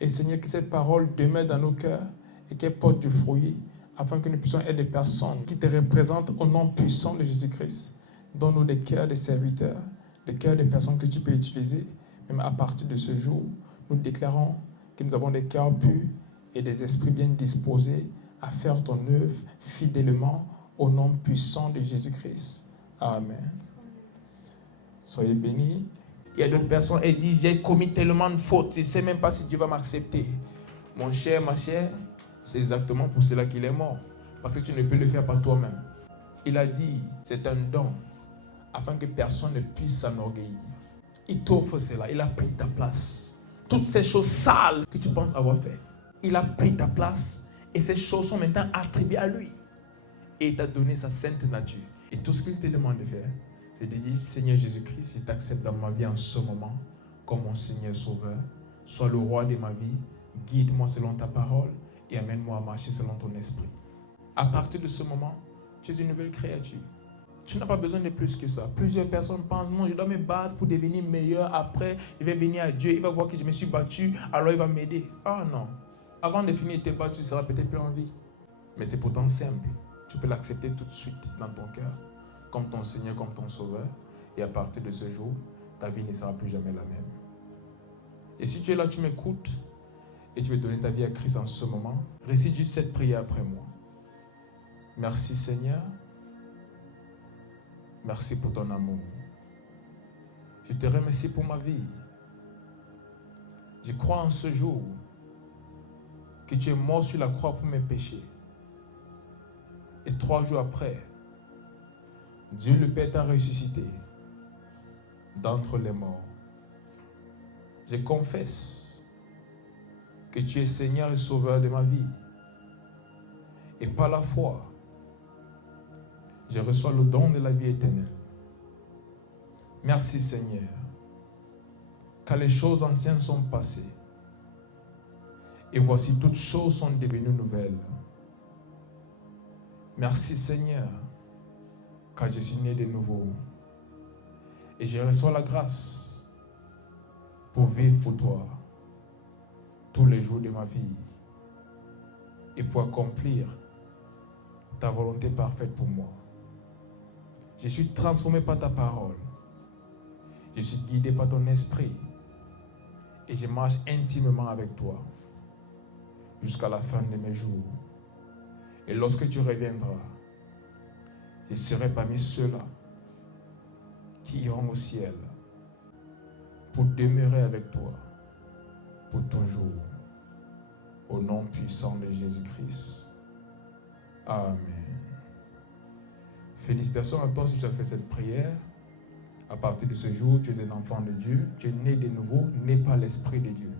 Et Seigneur, que cette parole demeure dans nos cœurs et qu'elle porte du fruit, afin que nous puissions être des personnes qui te représentent au nom puissant de Jésus-Christ. Donne-nous des cœurs de serviteurs, des cœurs de personnes que tu peux utiliser. Même à partir de ce jour, nous déclarons que nous avons des cœurs purs et des esprits bien disposés à faire ton œuvre fidèlement au nom puissant de Jésus-Christ. Amen. Soyez bénis. Il y a d'autres personnes qui disent, j'ai commis tellement de fautes, je ne sais même pas si Dieu va m'accepter. Mon cher, ma chère, c'est exactement pour cela qu'il est mort. Parce que tu ne peux le faire par toi-même. Il a dit, c'est un don, afin que personne ne puisse s'enorgueillir. Il t'offre cela, il a pris ta place. Toutes ces choses sales que tu penses avoir fait, il a pris ta place et ces choses sont maintenant attribuées à lui. Et il t'a donné sa sainte nature. Et tout ce qu'il te demande de faire, c'est de dire, Seigneur Jésus-Christ, je t'accepte dans ma vie en ce moment, comme mon Seigneur Sauveur. Sois le roi de ma vie, guide-moi selon ta parole et amène-moi à marcher selon ton esprit. À partir de ce moment, tu es une nouvelle créature. Tu n'as pas besoin de plus que ça. Plusieurs personnes pensent, non, je dois me battre pour devenir meilleur. Après, je vais venir à Dieu, il va voir que je me suis battu, alors il va m'aider. Ah non. Avant de finir tes battre, tu seras peut-être plus en vie. Mais c'est pourtant simple. Tu peux l'accepter tout de suite dans ton cœur, comme ton Seigneur, comme ton Sauveur. Et à partir de ce jour, ta vie ne sera plus jamais la même. Et si tu es là, tu m'écoutes, et tu veux donner ta vie à Christ en ce moment, récite juste cette prière après moi. Merci Seigneur. Merci pour ton amour. Je te remercie pour ma vie. Je crois en ce jour que tu es mort sur la croix pour mes péchés. Et 3 jours après, Dieu le Père t'a ressuscité d'entre les morts. Je confesse que tu es Seigneur et Sauveur de ma vie. Et par la foi, je reçois le don de la vie éternelle. Merci Seigneur, car les choses anciennes sont passées. Et voici toutes choses sont devenues nouvelles. Merci Seigneur, car je suis né de nouveau. Et je reçois la grâce pour vivre pour toi tous les jours de ma vie et pour accomplir ta volonté parfaite pour moi. Je suis transformé par ta parole. Je suis guidé par ton esprit. Et je marche intimement avec toi jusqu'à la fin de mes jours. Et lorsque tu reviendras, je serai parmi ceux-là qui iront au ciel pour demeurer avec toi pour toujours. Au nom puissant de Jésus-Christ. Amen. Félicitations à toi si tu as fait cette prière. À partir de ce jour, tu es un enfant de Dieu. Tu es né de nouveau, né par l'Esprit de Dieu.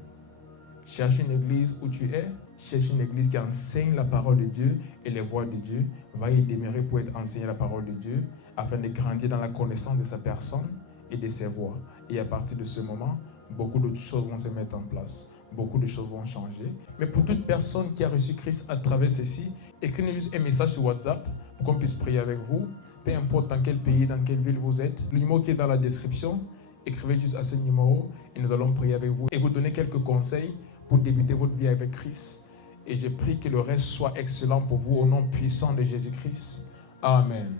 Cherche une église où tu es. Cherche une église qui enseigne la parole de Dieu et les voies de Dieu. Va y demeurer pour être enseigné la parole de Dieu afin de grandir dans la connaissance de sa personne et de ses voies. Et à partir de ce moment, beaucoup d'autres choses vont se mettre en place. Beaucoup de choses vont changer. Mais pour toute personne qui a reçu Christ à travers ceci, écrivez juste un message sur WhatsApp pour qu'on puisse prier avec vous. Peu importe dans quel pays, dans quelle ville vous êtes. Le numéro qui est dans la description, écrivez juste à ce numéro et nous allons prier avec vous et vous donner quelques conseils pour débuter votre vie avec Christ. Et je prie que le reste soit excellent pour vous au nom puissant de Jésus-Christ. Amen.